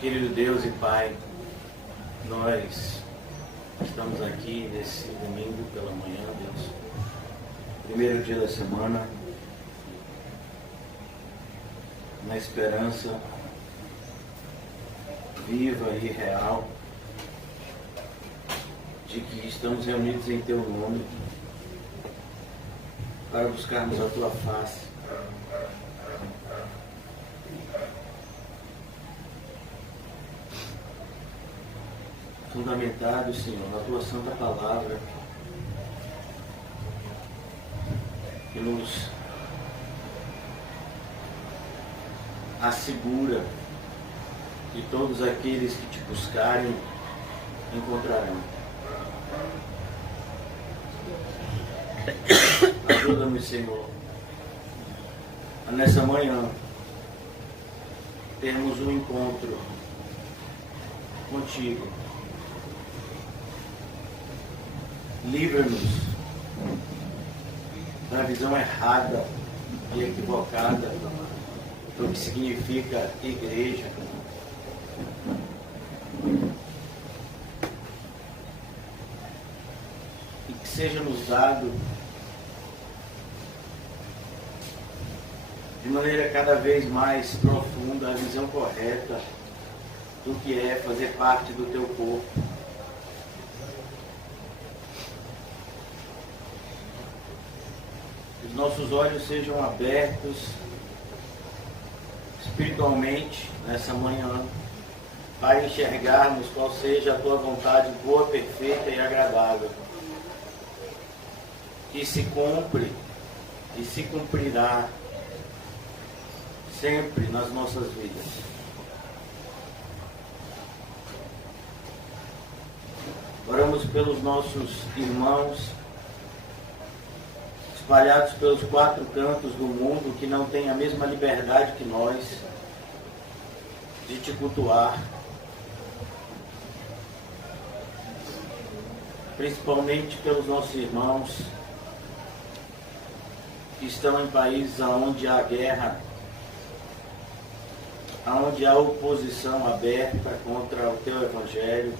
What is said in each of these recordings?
Querido Deus e Pai, nós estamos aqui nesse domingo pela manhã, Deus, primeiro dia da semana, na esperança viva e real de que estamos reunidos em Teu nome para buscarmos a Tua face. Fundamentado, Senhor, na Tua Santa Palavra, que nos assegura que todos aqueles que Te buscarem encontrarão. Ajuda-nos, Senhor, a nessa manhã termos um encontro contigo. Livra-nos da visão errada e equivocada do que significa igreja. E que seja nos dado de maneira cada vez mais profunda a visão correta do que é fazer parte do Teu corpo. Nossos olhos sejam abertos espiritualmente nessa manhã para enxergarmos qual seja a Tua vontade boa, perfeita e agradável, que se cumpre e se cumprirá sempre nas nossas vidas. Oramos pelos nossos irmãos espalhados pelos 4 cantos do mundo, que não têm a mesma liberdade que nós de Te cultuar, principalmente pelos nossos irmãos que estão em países onde há guerra, onde há oposição aberta contra o Teu Evangelho.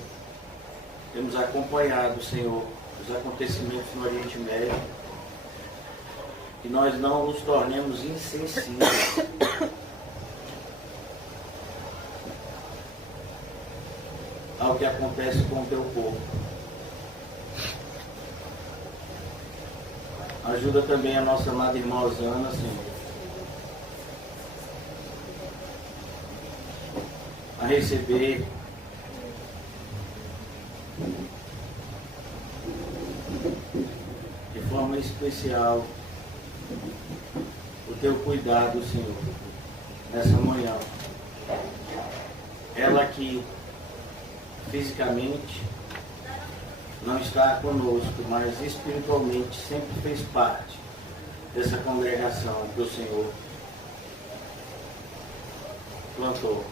Temos acompanhado, Senhor, os acontecimentos no Oriente Médio, que nós não nos tornemos insensíveis ao que acontece com o Teu povo. Ajuda também a nossa amada irmã Osana, Senhor, a receber de forma especial o Teu cuidado, Senhor, nessa manhã. Ela que fisicamente não está conosco, mas espiritualmente sempre fez parte dessa congregação que o Senhor plantou.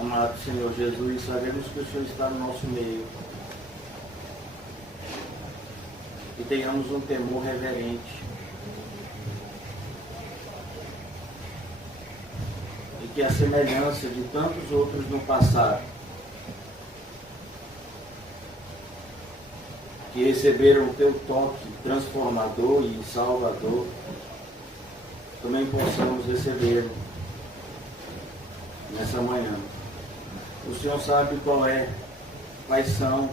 Amado Senhor Jesus, sabemos que o Senhor está no nosso meio. E tenhamos um temor reverente. E que a semelhança de tantos outros no passado, que receberam o Teu toque transformador e salvador, também possamos recebê-lo nessa manhã. O Senhor sabe quais são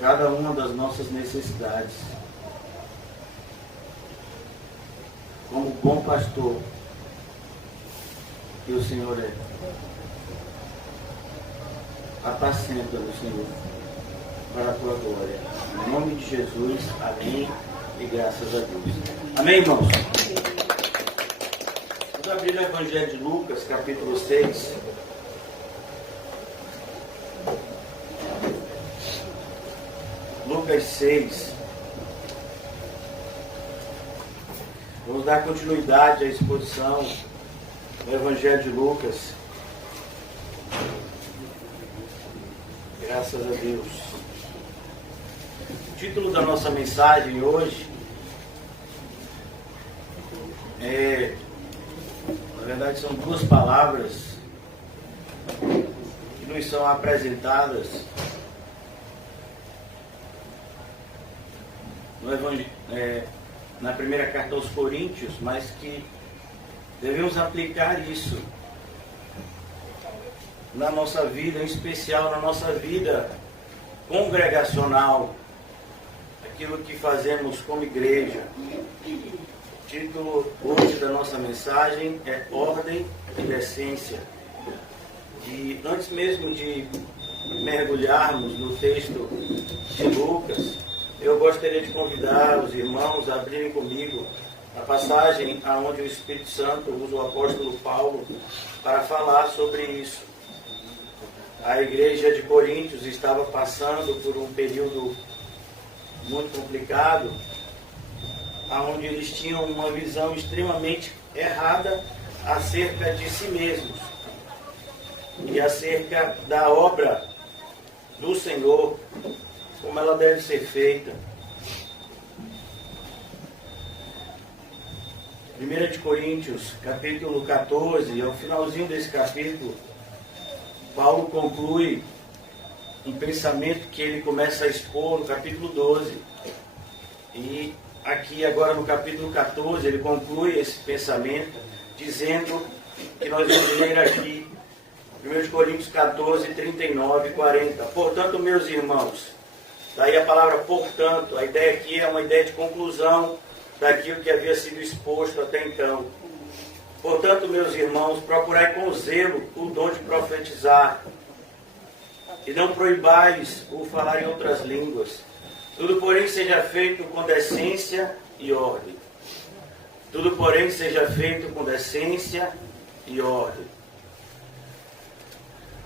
cada uma das nossas necessidades. Como bom pastor que o Senhor é, apacenta-nos, Senhor, para a Tua glória. Em nome de Jesus, amém e graças a Deus. Amém, irmãos? Vamos abrir o Evangelho de Lucas, capítulo 6. Lucas 6. Vamos dar continuidade à exposição do Evangelho de Lucas. Graças a Deus. O título da nossa mensagem hoje na verdade, são duas palavras que nos são apresentadas no Evangelho, na primeira carta aos Coríntios, mas que devemos aplicar isso na nossa vida, em especial na nossa vida congregacional, aquilo que fazemos como igreja. O título hoje da nossa mensagem é Ordem e Decência. E antes mesmo de mergulharmos no texto de Lucas, eu gostaria de convidar os irmãos a abrirem comigo a passagem aonde o Espírito Santo usa o apóstolo Paulo para falar sobre isso. A igreja de Coríntios estava passando por um período muito complicado, onde eles tinham uma visão extremamente errada acerca de si mesmos e acerca da obra do Senhor, como ela deve ser feita. 1 de Coríntios, capítulo 14, ao finalzinho desse capítulo, Paulo conclui um pensamento que ele começa a expor no capítulo 12. E aqui agora no capítulo 14 ele conclui esse pensamento dizendo que nós vamos ler aqui 1 Coríntios 14, 39 e 40. Portanto, meus irmãos, daí a palavra portanto, a ideia aqui é uma ideia de conclusão daquilo que havia sido exposto até então. Portanto, meus irmãos, procurai com zelo o dom de profetizar, e não proibais o falar em outras línguas. Tudo, porém, seja feito com decência e ordem. Tudo, porém, seja feito com decência e ordem.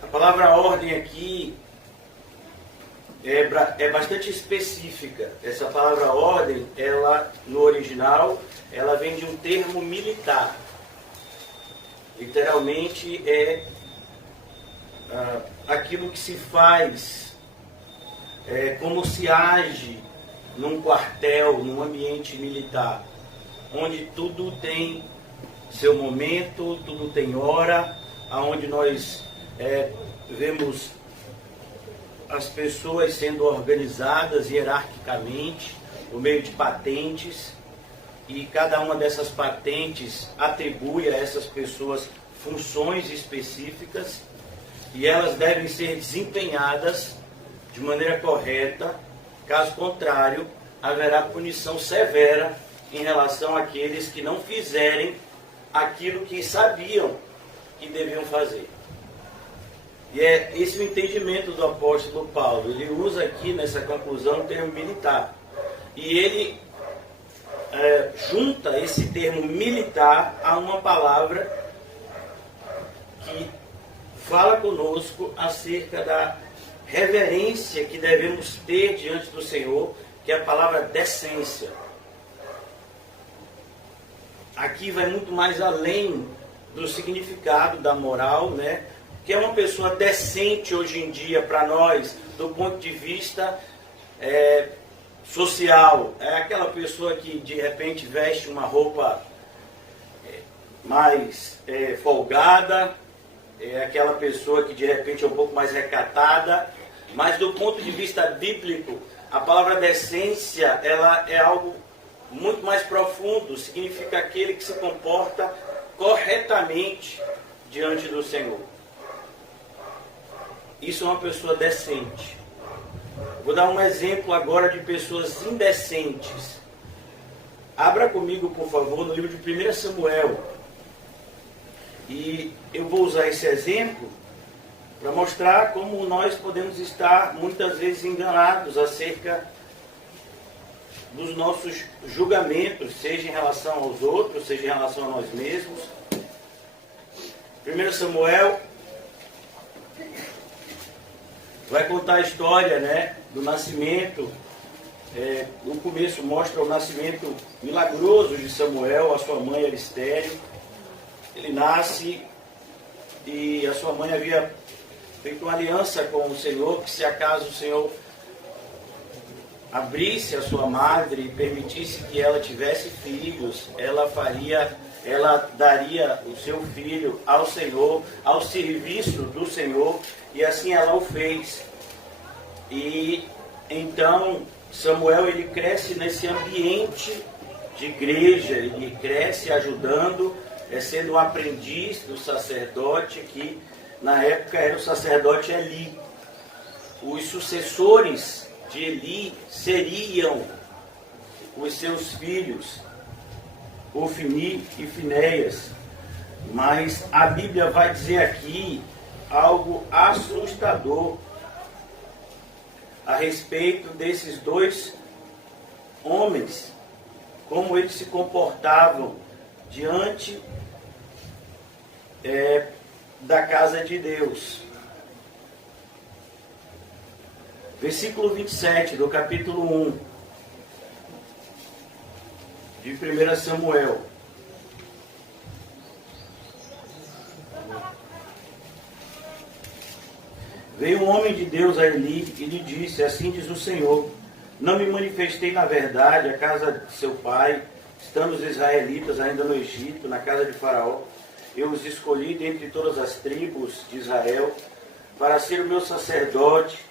A palavra ordem aqui é bastante específica. Essa palavra ordem, ela, no original, ela vem de um termo militar. Literalmente é aquilo que se faz, como se age num quartel, num ambiente militar, onde tudo tem seu momento, tudo tem hora, onde nós vemos as pessoas sendo organizadas hierarquicamente, por meio de patentes, e cada uma dessas patentes atribui a essas pessoas funções específicas, e elas devem ser desempenhadas de maneira correta. Caso contrário, haverá punição severa em relação àqueles que não fizerem aquilo que sabiam que deviam fazer. E é esse o entendimento do apóstolo Paulo. Ele usa aqui nessa conclusão o termo militar. E ele junta esse termo militar a uma palavra que fala conosco acerca da reverência que devemos ter diante do Senhor, que é a palavra decência. Aqui vai muito mais além do significado da moral, né? Que é uma pessoa decente hoje em dia para nós, do ponto de vista social. É aquela pessoa que de repente veste uma roupa mais folgada, é aquela pessoa que de repente é um pouco mais recatada, mas do ponto de vista bíblico, a palavra decência, ela é algo muito mais profundo, significa aquele que se comporta corretamente diante do Senhor. Isso é uma pessoa decente. Vou dar um exemplo agora de pessoas indecentes. Abra comigo, por favor, no livro de 1 Samuel. E eu vou usar esse exemplo para mostrar como nós podemos estar muitas vezes enganados acerca dos nossos julgamentos, seja em relação aos outros, seja em relação a nós mesmos. 1 Samuel vai contar a história, né, do nascimento. No começo mostra o nascimento milagroso de Samuel. A sua mãe era estéril. Ele nasce e a sua mãe havia feito uma aliança com o Senhor, que se acaso o Senhor abrisse a sua madre e permitisse que ela tivesse filhos, ela daria o seu filho ao Senhor, ao serviço do Senhor, e assim ela o fez. E então Samuel, ele cresce nesse ambiente de igreja, ele cresce ajudando, sendo um aprendiz do sacerdote, que na época era o sacerdote Eli. Os sucessores de Eli seriam os seus filhos, Ofni e Finéias. Mas a Bíblia vai dizer aqui algo assustador a respeito desses dois homens, como eles se comportavam diante da casa de Deus. Versículo 27 do capítulo 1 de 1 Samuel. Veio um homem de Deus a Eli e lhe disse: assim diz o Senhor, não me manifestei na verdade à casa de seu pai, estando os israelitas ainda no Egito, na casa de Faraó. Eu os escolhi dentre todas as tribos de Israel, para ser o meu sacerdote,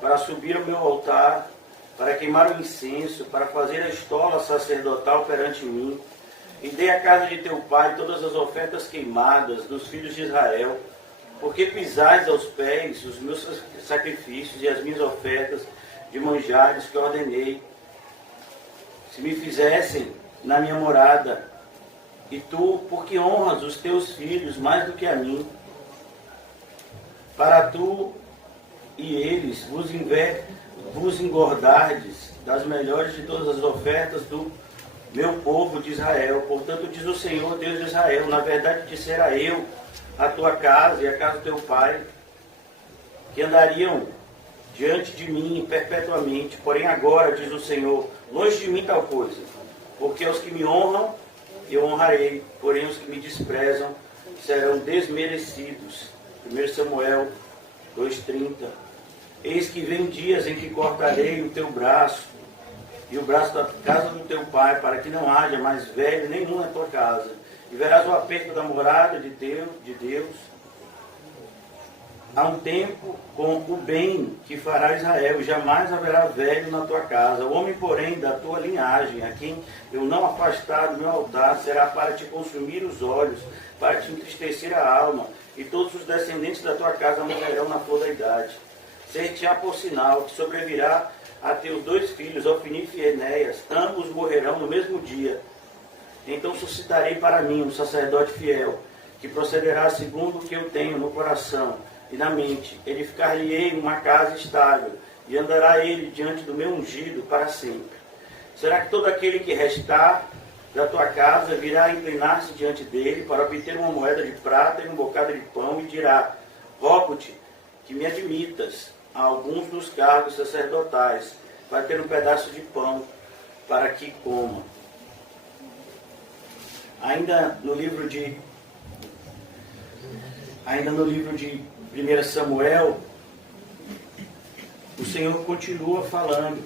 para subir ao meu altar, para queimar o incenso, para fazer a estola sacerdotal perante mim. E dei à casa de teu pai todas as ofertas queimadas dos filhos de Israel, porque pisais aos pés os meus sacrifícios e as minhas ofertas de manjares que ordenei. Se me fizessem na minha morada, e tu, porque honras os teus filhos mais do que a mim, para tu e eles vos engordardes das melhores de todas as ofertas do meu povo de Israel. Portanto, diz o Senhor, Deus de Israel, na verdade dissera eu a tua casa e a casa do teu pai, que andariam diante de mim perpetuamente. Porém agora, diz o Senhor, longe de mim tal coisa, porque os que me honram eu honrarei, porém os que me desprezam serão desmerecidos. 1 Samuel 2,30. Eis que vem dias em que cortarei o teu braço e o braço da casa do teu pai, para que não haja mais velho nenhum na tua casa. E verás o aperto da morada de Deus. Há um tempo com o bem que fará Israel, e jamais haverá velho na tua casa. O homem, porém, da tua linhagem, a quem eu não afastar do meu altar, será para te consumir os olhos, para te entristecer a alma, e todos os descendentes da tua casa morrerão na flor da idade. Ser-te-á por sinal que sobrevirá a teus dois filhos, Ofni e Finéias, ambos morrerão no mesmo dia. Então suscitarei para mim um sacerdote fiel, que procederá segundo o que eu tenho no coração e na mente. Edificar-lhe-ei uma casa estável, e andará ele diante do meu ungido para sempre. Será que todo aquele que restar da tua casa virá inclinar-se diante dele para obter uma moeda de prata e um bocado de pão, e dirá: rogo-te que me admitas a alguns dos cargos sacerdotais, para ter um pedaço de pão para que coma. Ainda no livro de 1 Samuel, o Senhor continua falando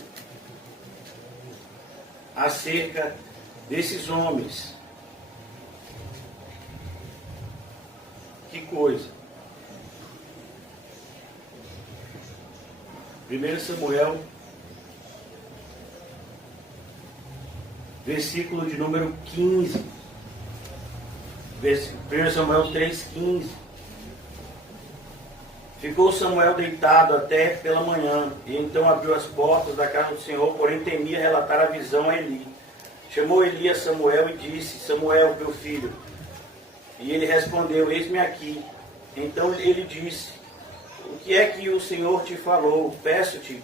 acerca desses homens. Que coisa! 1 Samuel, versículo de número 15. 1 Samuel 3,15. Ficou Samuel deitado até pela manhã, e então abriu as portas da casa do Senhor, porém temia relatar a visão a Eli. Chamou Eli a Samuel e disse: Samuel, meu filho. E ele respondeu: eis-me aqui. Então ele disse: o que é que o Senhor te falou? Peço-te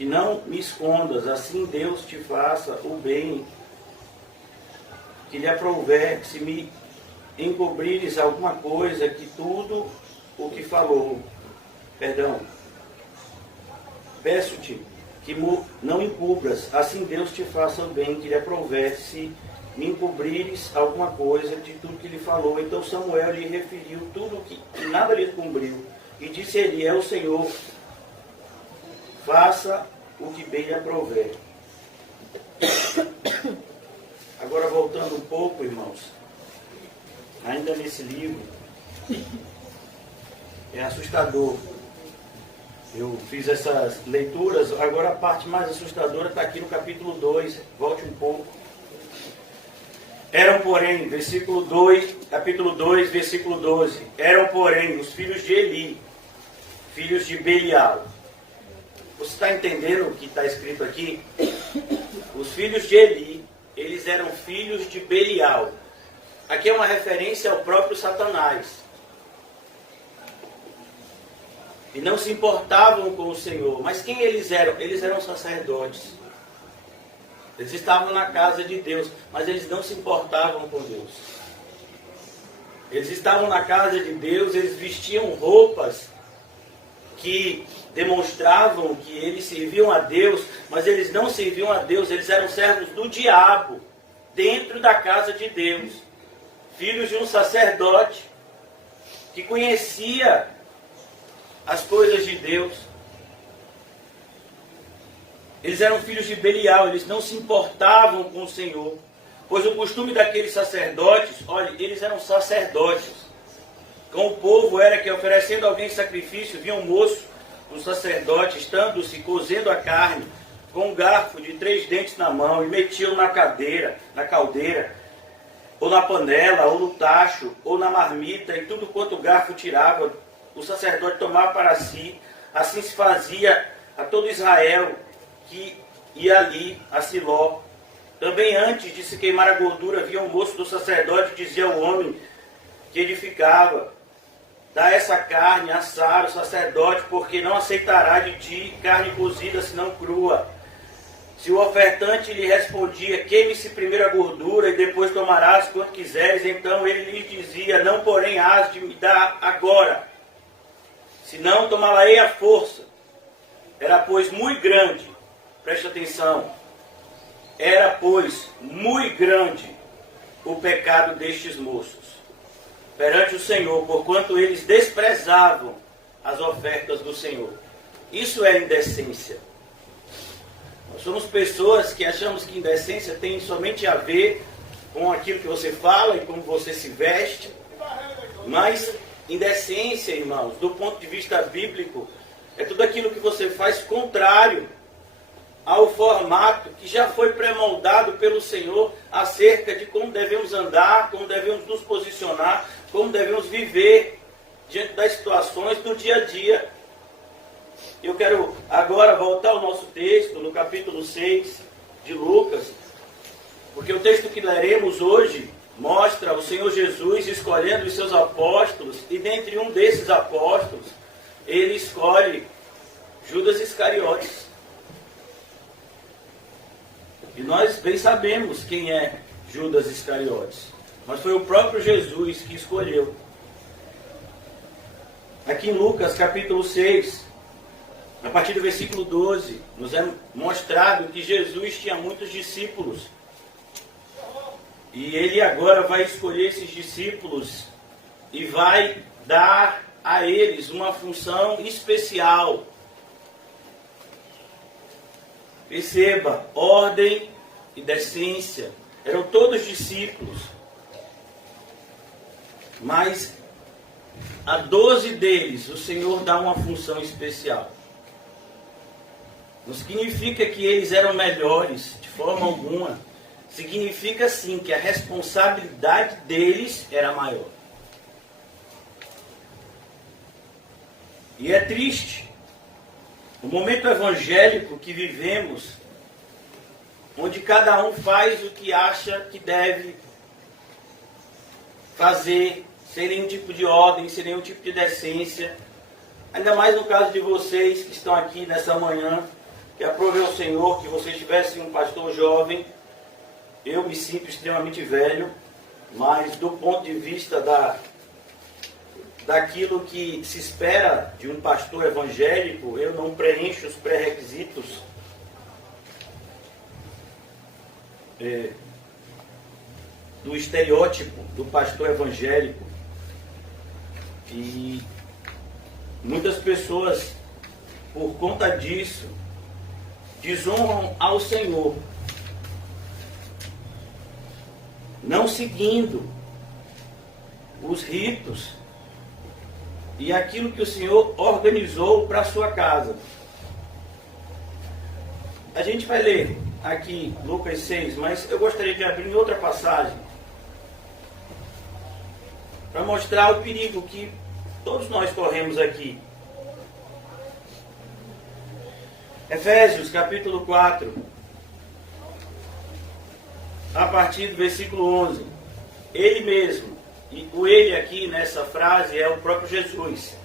que não me escondas, assim Deus te faça o bem que lhe aprouver, se me encobrires alguma coisa, que tudo o que falou, peço-te que não encubras, assim Deus te faça o bem que lhe aprouver, se me encobrires alguma coisa de tudo que lhe falou. Então Samuel lhe referiu tudo que nada lhe cumpriu, e disse ele: é o Senhor, faça o que bem lhe aprouver. Agora, voltando um pouco, irmãos, ainda nesse livro, é assustador. Eu fiz essas leituras, agora a parte mais assustadora está aqui no capítulo 2, volte um pouco. Eram, porém, versículo 2, capítulo 2, versículo 12, eram, porém, os filhos de Eli, filhos de Belial. Você está entendendo o que está escrito aqui? Os filhos de Eli, eles eram filhos de Belial. Aqui é uma referência ao próprio Satanás. E não se importavam com o Senhor. Mas quem eles eram? Eles eram sacerdotes. Eles estavam na casa de Deus, mas eles não se importavam com Deus. Eles estavam na casa de Deus, eles vestiam roupas que demonstravam que eles serviam a Deus, mas eles não serviam a Deus, eles eram servos do diabo, dentro da casa de Deus. Filhos de um sacerdote que conhecia as coisas de Deus. Eles eram filhos de Belial, eles não se importavam com o Senhor. Pois o costume daqueles sacerdotes, olha, eles eram sacerdotes. Com o povo era que, oferecendo alguém sacrifício, vinha um moço, um sacerdote, estando-se cozendo a carne, com um garfo de 3 dentes na mão, e metiam na caldeira, ou na panela, ou no tacho, ou na marmita, e tudo quanto o garfo tirava, o sacerdote tomava para si. Assim se fazia a todo Israel que ia ali a Siló. Também antes de se queimar a gordura, havia um moço do sacerdote e dizia ao homem que edificava: dá essa carne, assar o sacerdote, porque não aceitará de ti carne cozida, senão crua. Se o ofertante lhe respondia: queime-se primeiro a gordura, e depois tomarás quanto quiseres, então ele lhe dizia: não, porém, hás de me dar agora, senão tomá-la-ei à força. Era, pois, muito grande, preste atenção, era, pois, muito grande o pecado destes moços perante o Senhor, porquanto eles desprezavam as ofertas do Senhor. Isso é indecência. Nós somos pessoas que achamos que indecência tem somente a ver com aquilo que você fala e como você se veste, mas indecência, irmãos, do ponto de vista bíblico, é tudo aquilo que você faz contrário ao formato que já foi pré-moldado pelo Senhor acerca de como devemos andar, como devemos nos posicionar, como devemos viver diante das situações do dia a dia. Eu quero agora voltar ao nosso texto, no capítulo 6 de Lucas, porque o texto que leremos hoje mostra o Senhor Jesus escolhendo os seus apóstolos, e dentre um desses apóstolos, ele escolhe Judas Iscariotes. E nós bem sabemos quem é Judas Iscariotes, mas foi o próprio Jesus que escolheu. Aqui em Lucas capítulo 6, a partir do versículo 12, nos é mostrado que Jesus tinha muitos discípulos. E ele agora vai escolher esses discípulos e vai dar a eles uma função especial. Perceba, ordem e decência. Eram todos discípulos. Mas a 12 deles o Senhor dá uma função especial. Não significa que eles eram melhores, de forma alguma. Significa sim que a responsabilidade deles era maior. E é triste o momento evangélico que vivemos, onde cada um faz o que acha que deve fazer, sem nenhum tipo de ordem, sem nenhum tipo de decência. Ainda mais no caso de vocês que estão aqui nessa manhã, E aprovei ao Senhor que vocês tivessem um pastor jovem. Eu me sinto extremamente velho, mas do ponto de vista daquilo que se espera de um pastor evangélico, eu não preencho os pré-requisitos do estereótipo do pastor evangélico. E muitas pessoas, por conta disso, desonram ao Senhor, não seguindo os ritos e aquilo que o Senhor organizou para a sua casa. A gente vai ler aqui Lucas 6, mas eu gostaria de abrir em outra passagem para mostrar o perigo que todos nós corremos aqui. Efésios capítulo 4, a partir do versículo 11. Ele mesmo, e o ele aqui nessa frase é o próprio Jesus.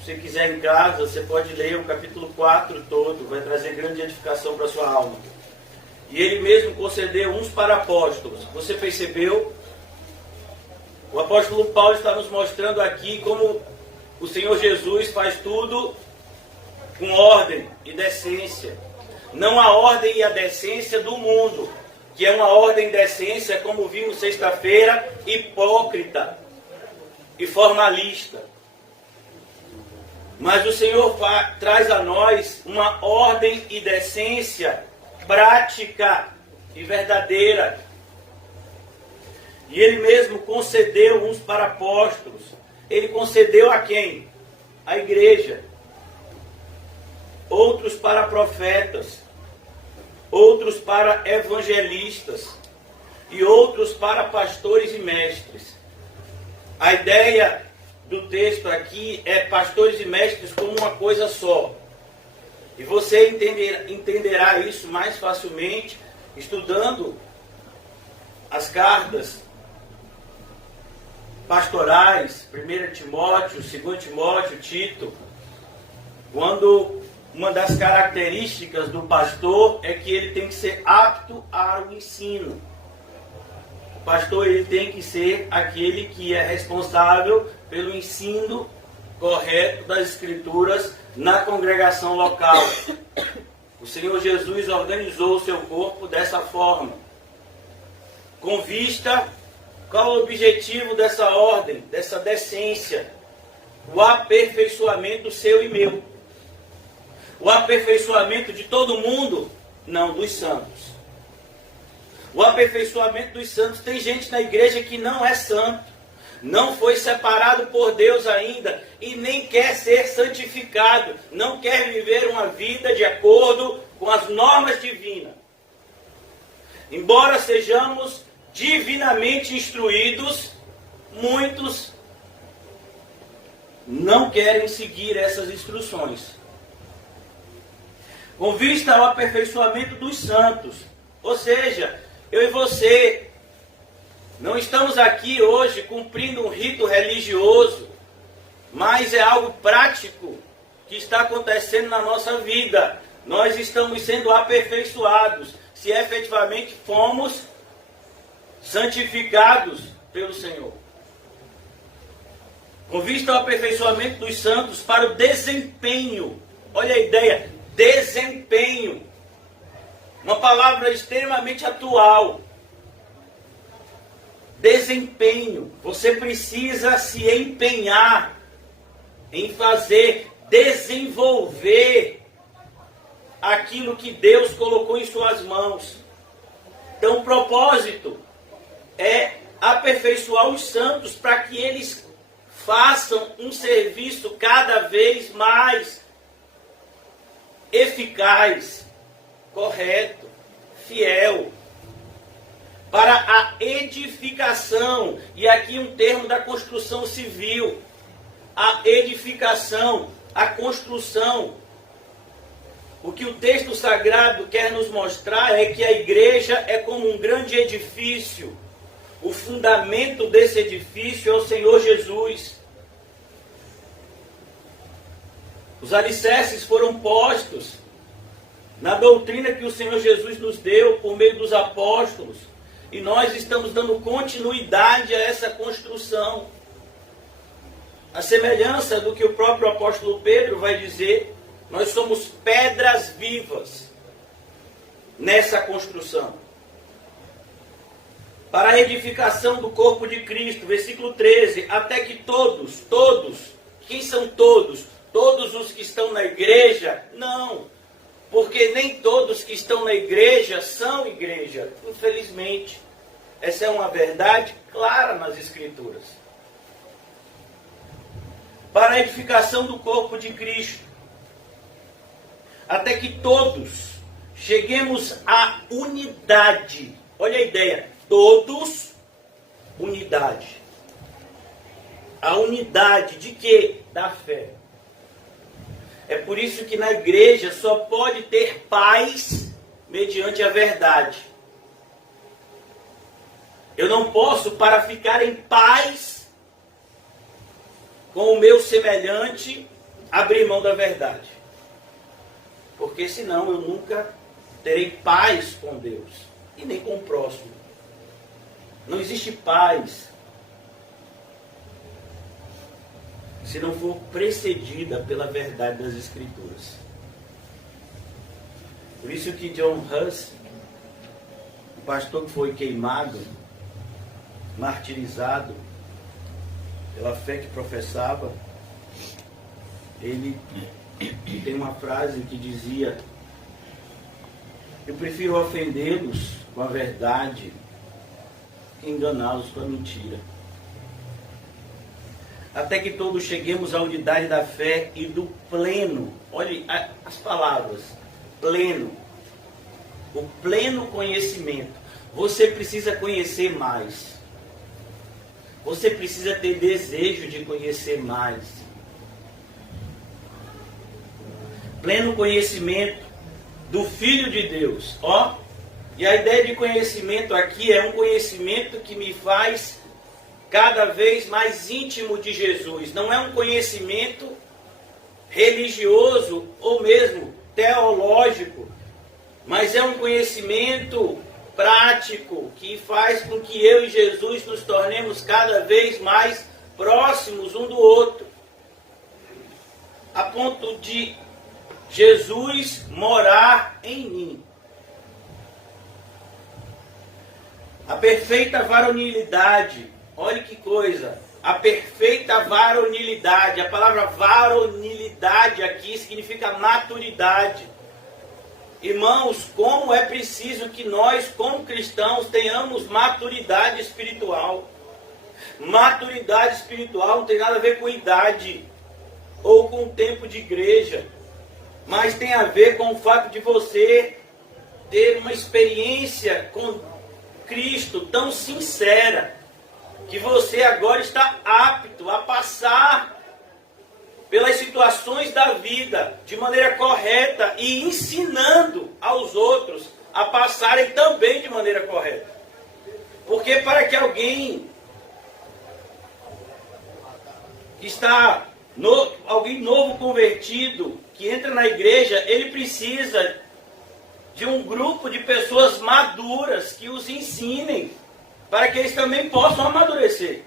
Se você quiser em casa, você pode ler o capítulo 4 todo, vai trazer grande edificação para a sua alma. E ele mesmo concedeu uns para apóstolos. Você percebeu? O apóstolo Paulo está nos mostrando aqui como o Senhor Jesus faz tudo com ordem e decência. Não a ordem e a decência do mundo, que é uma ordem e decência, como vimos sexta-feira, hipócrita e formalista. Mas o Senhor traz a nós uma ordem e decência prática e verdadeira. E Ele mesmo concedeu uns para apóstolos. Ele concedeu a quem? A igreja. Outros para profetas, outros para evangelistas e outros para pastores e mestres. A ideia do texto aqui é pastores e mestres como uma coisa só. E você entenderá isso mais facilmente estudando as cartas pastorais, 1 Timóteo, 2 Timóteo, Tito, quando uma das características do pastor é que ele tem que ser apto ao ensino. O pastor ele tem que ser aquele que é responsável pelo ensino correto das Escrituras na congregação local. O Senhor Jesus organizou o seu corpo dessa forma. Com vista, qual o objetivo dessa ordem, dessa decência? O aperfeiçoamento seu e meu. O aperfeiçoamento de todo mundo? Não, dos santos. O aperfeiçoamento dos santos. Tem gente na igreja que não é santo, não foi separado por Deus ainda e nem quer ser santificado, não quer viver uma vida de acordo com as normas divinas. Embora sejamos divinamente instruídos, muitos não querem seguir essas instruções. Com vista ao aperfeiçoamento dos santos. Ou seja, eu e você não estamos aqui hoje cumprindo um rito religioso, mas é algo prático que está acontecendo na nossa vida. Nós estamos sendo aperfeiçoados, se efetivamente fomos santificados pelo Senhor. Com vista ao aperfeiçoamento dos santos para o desempenho. Olha a ideia. Desempenho. Uma palavra extremamente atual. Desempenho. Você precisa se empenhar em fazer, desenvolver aquilo que Deus colocou em suas mãos. Então o propósito é aperfeiçoar os santos para que eles façam um serviço cada vez mais eficaz, correto, fiel, para a edificação, e aqui um termo da construção civil, a edificação, a construção. O que o texto sagrado quer nos mostrar é que a igreja é como um grande edifício. O fundamento desse edifício é o Senhor Jesus. Os alicerces foram postos na doutrina que o Senhor Jesus nos deu por meio dos apóstolos. E nós estamos dando continuidade a essa construção. A semelhança do que o próprio apóstolo Pedro vai dizer, nós somos pedras vivas nessa construção. Para a edificação do corpo de Cristo, versículo 13, até que todos, quem são todos? Todos os que estão na igreja? Não, porque nem todos que estão na igreja são igreja, infelizmente. Essa é uma verdade clara nas Escrituras. Para a edificação do corpo de Cristo, até que todos cheguemos à unidade. Olha a ideia, todos, unidade. A unidade de quê? Da fé. É por isso que na igreja só pode ter paz mediante a verdade. Eu não posso, para ficar em paz com o meu semelhante, abrir mão da verdade. Porque senão eu nunca terei paz com Deus e nem com o próximo. Não existe paz se não for precedida pela verdade das Escrituras. Por isso que John Huss, o pastor que foi queimado, martirizado pela fé que professava, ele tem uma frase que dizia: eu prefiro ofendê-los com a verdade que enganá-los com a mentira. Até que todos cheguemos à unidade da fé e do pleno, olhe as palavras, pleno, o pleno conhecimento. Você precisa conhecer mais. Você precisa ter desejo de conhecer mais. Pleno conhecimento do Filho de Deus. Ó, e a ideia de conhecimento aqui é um conhecimento que me faz cada vez mais íntimo de Jesus. Não é um conhecimento religioso ou mesmo teológico, mas é um conhecimento prático que faz com que eu e Jesus nos tornemos cada vez mais próximos um do outro, a ponto de Jesus morar em mim. A perfeita varonilidade, olha que coisa, a perfeita varonilidade, a palavra varonilidade aqui significa maturidade. Irmãos, como é preciso que nós, como cristãos, tenhamos maturidade espiritual. Maturidade espiritual não tem nada a ver com idade ou com o tempo de igreja, mas tem a ver com o fato de você ter uma experiência com Cristo tão sincera, que você agora está apto a passar pelas situações da vida de maneira correta e ensinando aos outros a passarem também de maneira correta. Porque para que alguém que está alguém novo convertido, que entra na igreja, ele precisa de um grupo de pessoas maduras que os ensinem, para que eles também possam amadurecer.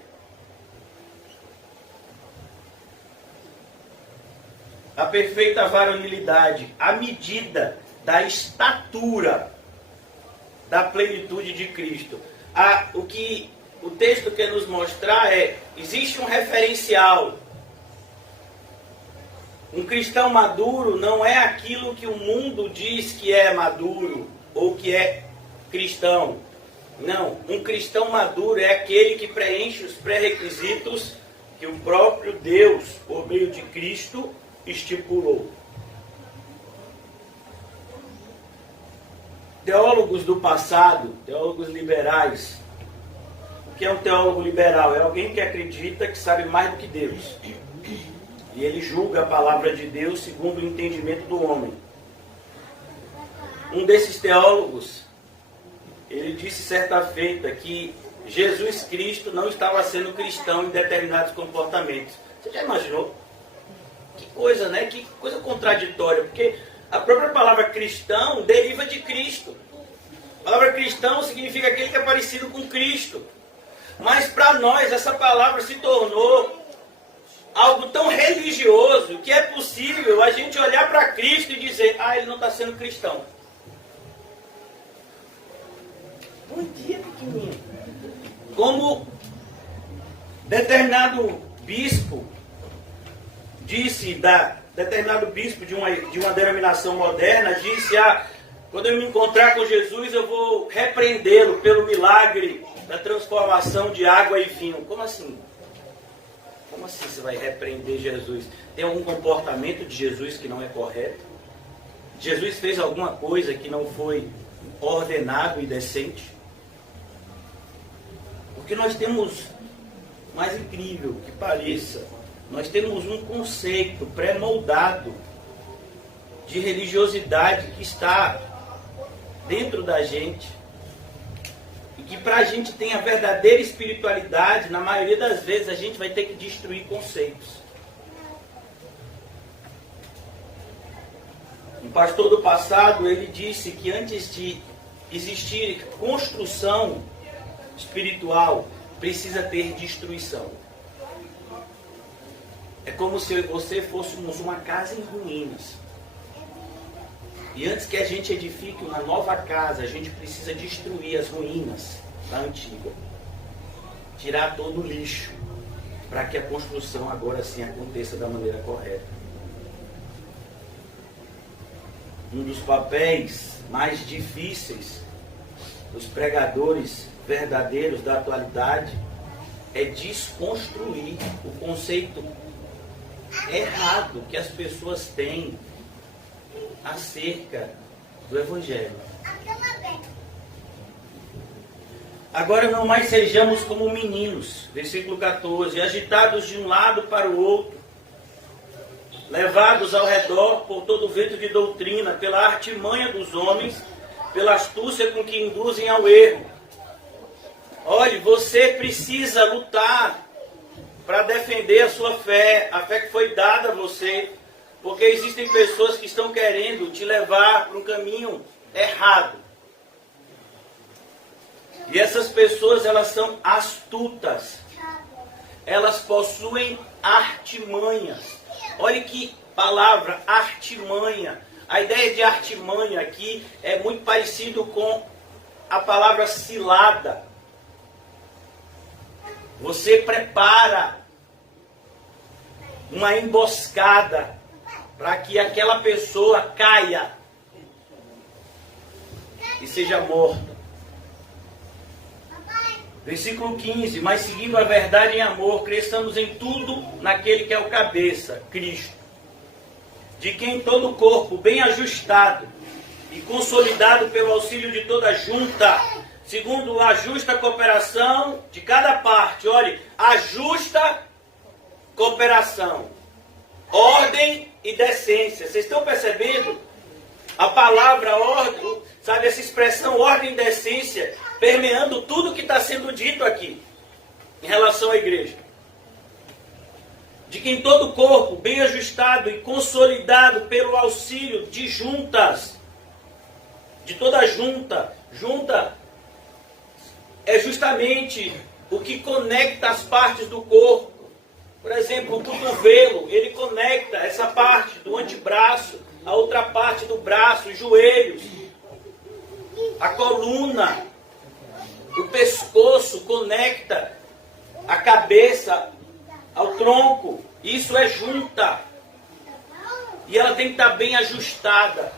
A perfeita varonilidade, a medida da estatura da plenitude de Cristo. O que o texto quer nos mostrar existe um referencial. Um cristão maduro não é aquilo que o mundo diz que é maduro ou que é cristão. Não, um cristão maduro é aquele que preenche os pré-requisitos que o próprio Deus, por meio de Cristo, estipulou. Teólogos do passado, teólogos liberais. O que é um teólogo liberal? É alguém que acredita que sabe mais do que Deus. E ele julga a palavra de Deus segundo o entendimento do homem. Um desses teólogos, ele disse certa feita que Jesus Cristo não estava sendo cristão em determinados comportamentos. Você já imaginou? Que coisa, né? Que coisa contraditória. Porque A própria palavra cristão deriva de Cristo. A palavra cristão significa aquele que é parecido com Cristo. Mas para nós essa palavra se tornou algo tão religioso que é possível a gente olhar para Cristo e dizer: ah, ele não está sendo cristão. Bom dia, pequenininho. Como determinado bispo disse, determinado bispo de uma denominação moderna disse: ah, quando eu me encontrar com Jesus eu vou repreendê-lo pelo milagre da transformação de água e vinho. Como assim? Como assim você vai repreender Jesus? Tem algum comportamento de Jesus que não é correto? Jesus fez alguma coisa que não foi ordenado e decente? Porque nós temos, mais incrível que pareça, nós temos um conceito pré-moldado de religiosidade que está dentro da gente. E que para a gente ter a verdadeira espiritualidade, na maioria das vezes a gente vai ter que destruir conceitos. Um pastor do passado, ele disse que antes de existir construção espiritual, precisa ter destruição. É como se eu e você fôssemos uma casa em ruínas. E antes que a gente edifique uma nova casa, a gente precisa destruir as ruínas da antiga. Tirar todo o lixo, para que a construção agora sim aconteça da maneira correta. Um dos papéis mais difíceis dos pregadores verdadeiros da atualidade é desconstruir o conceito errado que as pessoas têm acerca do Evangelho. Agora não mais sejamos como meninos, versículo 14, agitados de um lado para o outro, levados ao redor por todo o vento de doutrina, pela artimanha dos homens, pela astúcia com que induzem ao erro. Olhe, você precisa lutar para defender a sua fé, a fé que foi dada a você, porque existem pessoas que estão querendo te levar para um caminho errado. E essas pessoas, elas são astutas. Elas possuem artimanhas. Olha que palavra, artimanha. A ideia de artimanha aqui é muito parecido com a palavra cilada. Você prepara uma emboscada para que aquela pessoa caia e seja morta. Versículo 15, mas seguindo a verdade em amor, cresçamos em tudo naquele que é o cabeça, Cristo, de quem todo o corpo, bem ajustado e consolidado pelo auxílio de toda junta, segundo a justa cooperação de cada parte. Olhe, a justa cooperação, ordem e decência. Vocês estão percebendo? A palavra ordem, sabe, essa expressão ordem e decência, permeando tudo que está sendo dito aqui, em relação à igreja. De quem todo o corpo, bem ajustado e consolidado pelo auxílio de juntas, de toda junta. Junta é justamente o que conecta as partes do corpo. Por exemplo, o cotovelo, ele conecta essa parte do antebraço, a outra parte do braço, os joelhos, a coluna, o pescoço conecta a cabeça ao tronco. Isso é junta. E ela tem que estar bem ajustada.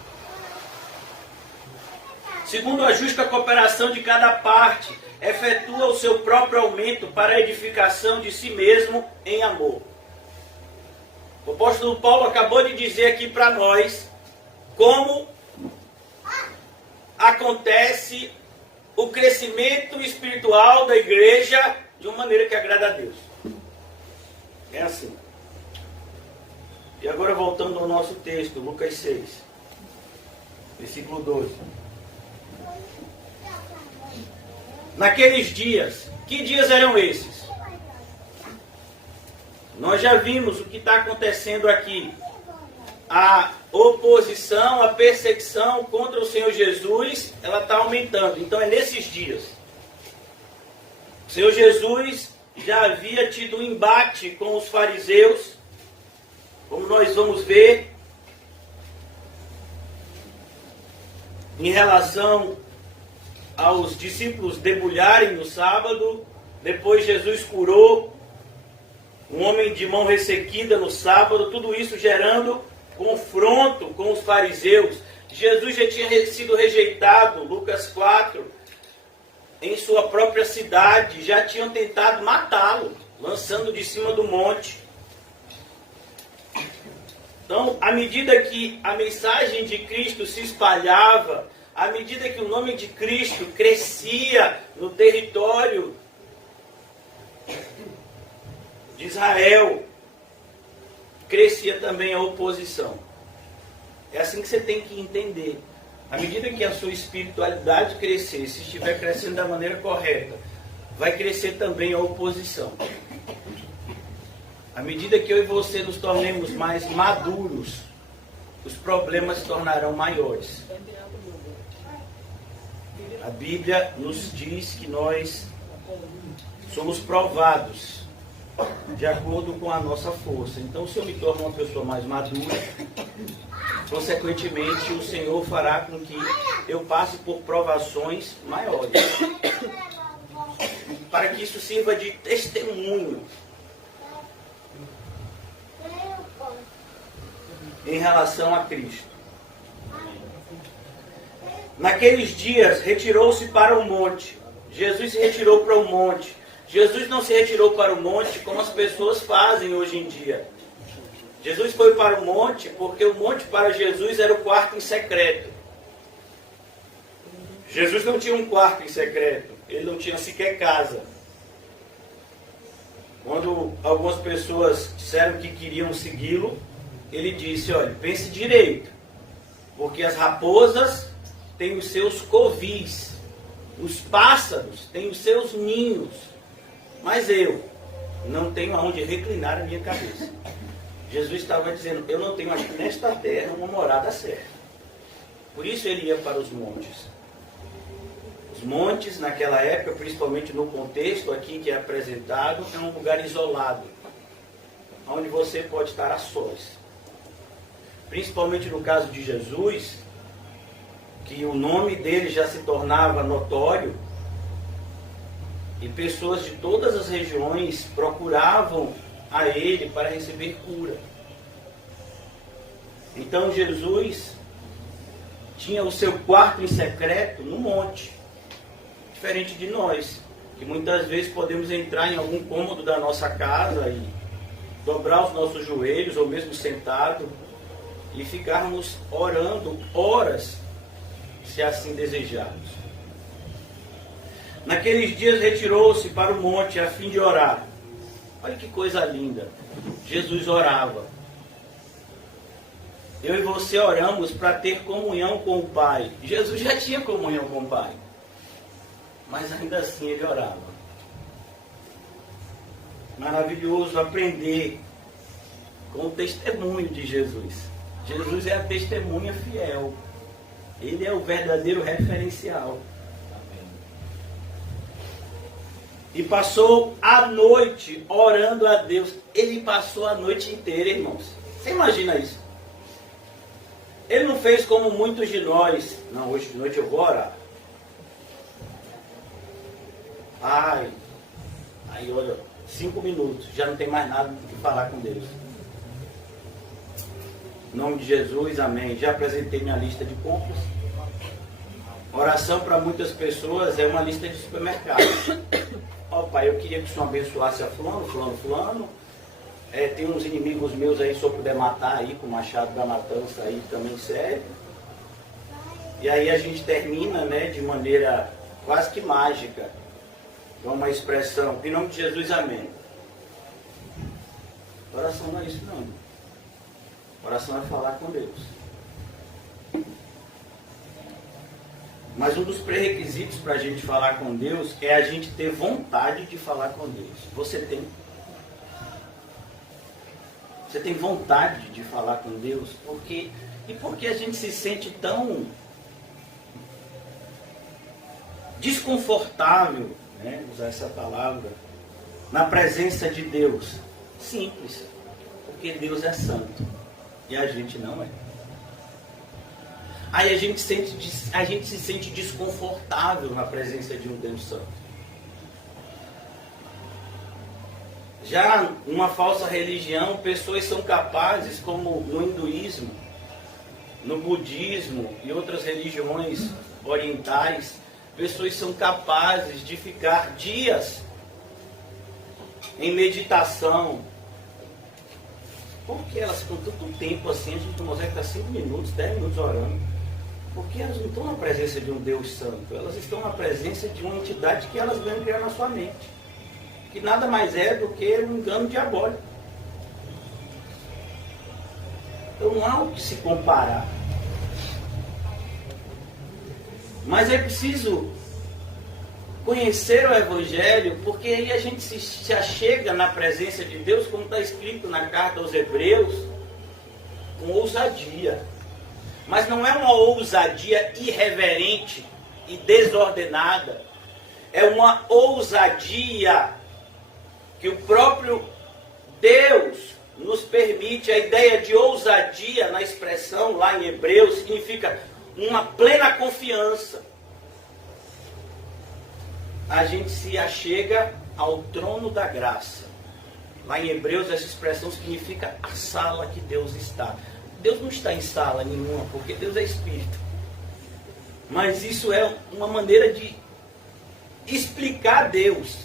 Segundo a justa cooperação de cada parte, efetua o seu próprio aumento para a edificação de si mesmo em amor. O apóstolo Paulo acabou de dizer aqui para nós como acontece o crescimento espiritual da igreja de uma maneira que agrada a Deus. É assim. E agora voltando ao nosso texto, Lucas 6, versículo 12. Naqueles dias, que dias eram esses? Nós já vimos o que está acontecendo aqui. a oposição, a perseguição contra o Senhor Jesus, ela está aumentando. Então é nesses dias. O Senhor Jesus já havia tido um embate com os fariseus, como nós vamos ver, em relação aos discípulos debulharem no sábado. Depois Jesus curou um homem de mão ressequida no sábado, tudo isso gerando confronto com os fariseus. Jesus já tinha sido rejeitado, Lucas 4, em sua própria cidade, já tinham tentado matá-lo, lançando de cima do monte. Então, à medida que a mensagem de Cristo se espalhava, à medida que o nome de Cristo crescia no território de Israel, crescia também a oposição. É assim que você tem que entender. À medida que a sua espiritualidade crescer, se estiver crescendo da maneira correta, vai crescer também a oposição. À medida que eu e você nos tornemos mais maduros, os problemas se tornarão maiores. A Bíblia nos diz que nós somos provados de acordo com a nossa força. Então, se eu me torno uma pessoa mais madura, consequentemente, o Senhor fará com que eu passe por provações maiores, para que isso sirva de testemunho em relação a Cristo. Naqueles dias, retirou-se para o monte. Jesus se retirou para o monte. Jesus não se retirou para o monte como as pessoas fazem hoje em dia. Jesus foi para o monte porque o monte para Jesus era o quarto em secreto. Jesus não tinha um quarto em secreto. Ele não tinha sequer casa. Quando algumas pessoas disseram que queriam segui-lo, ele disse, olha, pense direito, porque as raposas têm os seus covis, os pássaros têm os seus ninhos, mas eu não tenho aonde reclinar a minha cabeça. Jesus estava dizendo, eu não tenho aqui nesta terra uma morada certa. Por isso ele ia para os montes. Os montes, naquela época, principalmente no contexto aqui que é apresentado, é um lugar isolado, onde você pode estar a sós. Principalmente no caso de Jesus, que o nome dele já se tornava notório, e pessoas de todas as regiões procuravam a ele para receber cura. Então Jesus tinha o seu quarto em secreto no monte, diferente de nós, que muitas vezes podemos entrar em algum cômodo da nossa casa e dobrar os nossos joelhos, ou mesmo sentado, e ficarmos orando horas, se assim desejarmos. Naqueles dias retirou-se para o monte a fim de orar. Olha que coisa linda. Jesus orava. Eu e você oramos para ter comunhão com o Pai. Jesus já tinha comunhão com o Pai, mas ainda assim ele orava. Maravilhoso aprender com o testemunho de Jesus. Jesus é a testemunha fiel. Ele é o verdadeiro referencial. E passou a noite orando a Deus. Ele passou a noite inteira, irmãos. Você imagina isso? Ele não fez como muitos de nós. Não, hoje de noite eu vou orar. Ai, aí olha, 5 minutos, já não tem mais nada do que falar com Deus. Em nome de Jesus, amém. Já apresentei minha lista de compras. Oração para muitas pessoas é uma lista de supermercado. Ó Pai, eu queria que o Senhor abençoasse a fulano. Tem uns inimigos meus aí, se eu puder matar aí com o machado da matança aí também serve. E aí a gente termina, né, de maneira quase que mágica. Com uma expressão, em nome de Jesus, amém. Oração não é isso não. Oração é falar com Deus. Mas um dos pré-requisitos para a gente falar com Deus é a gente ter vontade de falar com Deus. Você tem? Você tem vontade de falar com Deus? Porque a gente se sente tão desconfortável, né, usar essa palavra, na presença de Deus? Simples. Porque Deus é santo e a gente não é. Aí a gente se sente desconfortável na presença de um Deus santo. Já numa falsa religião, pessoas são capazes, como no hinduísmo, no budismo e outras religiões orientais, pessoas são capazes de ficar dias em meditação. Por que elas ficam tanto tempo assim? A gente não consegue estar 5 minutos, 10 minutos orando. Porque elas não estão na presença de um Deus santo. Elas estão na presença de uma entidade que elas mesmas criaram na sua mente. Que nada mais é do que um engano diabólico. Então não há o que se comparar. Mas é preciso conhecer o Evangelho, porque aí a gente se achega na presença de Deus, como está escrito na carta aos Hebreus, com ousadia. Mas não é uma ousadia irreverente e desordenada. É uma ousadia que o próprio Deus nos permite. A ideia de ousadia na expressão lá em Hebreus significa uma plena confiança. A gente se achega ao trono da graça. Lá em Hebreus essa expressão significa a sala que Deus está. Deus não está em sala nenhuma, porque Deus é Espírito. Mas isso é uma maneira de explicar Deus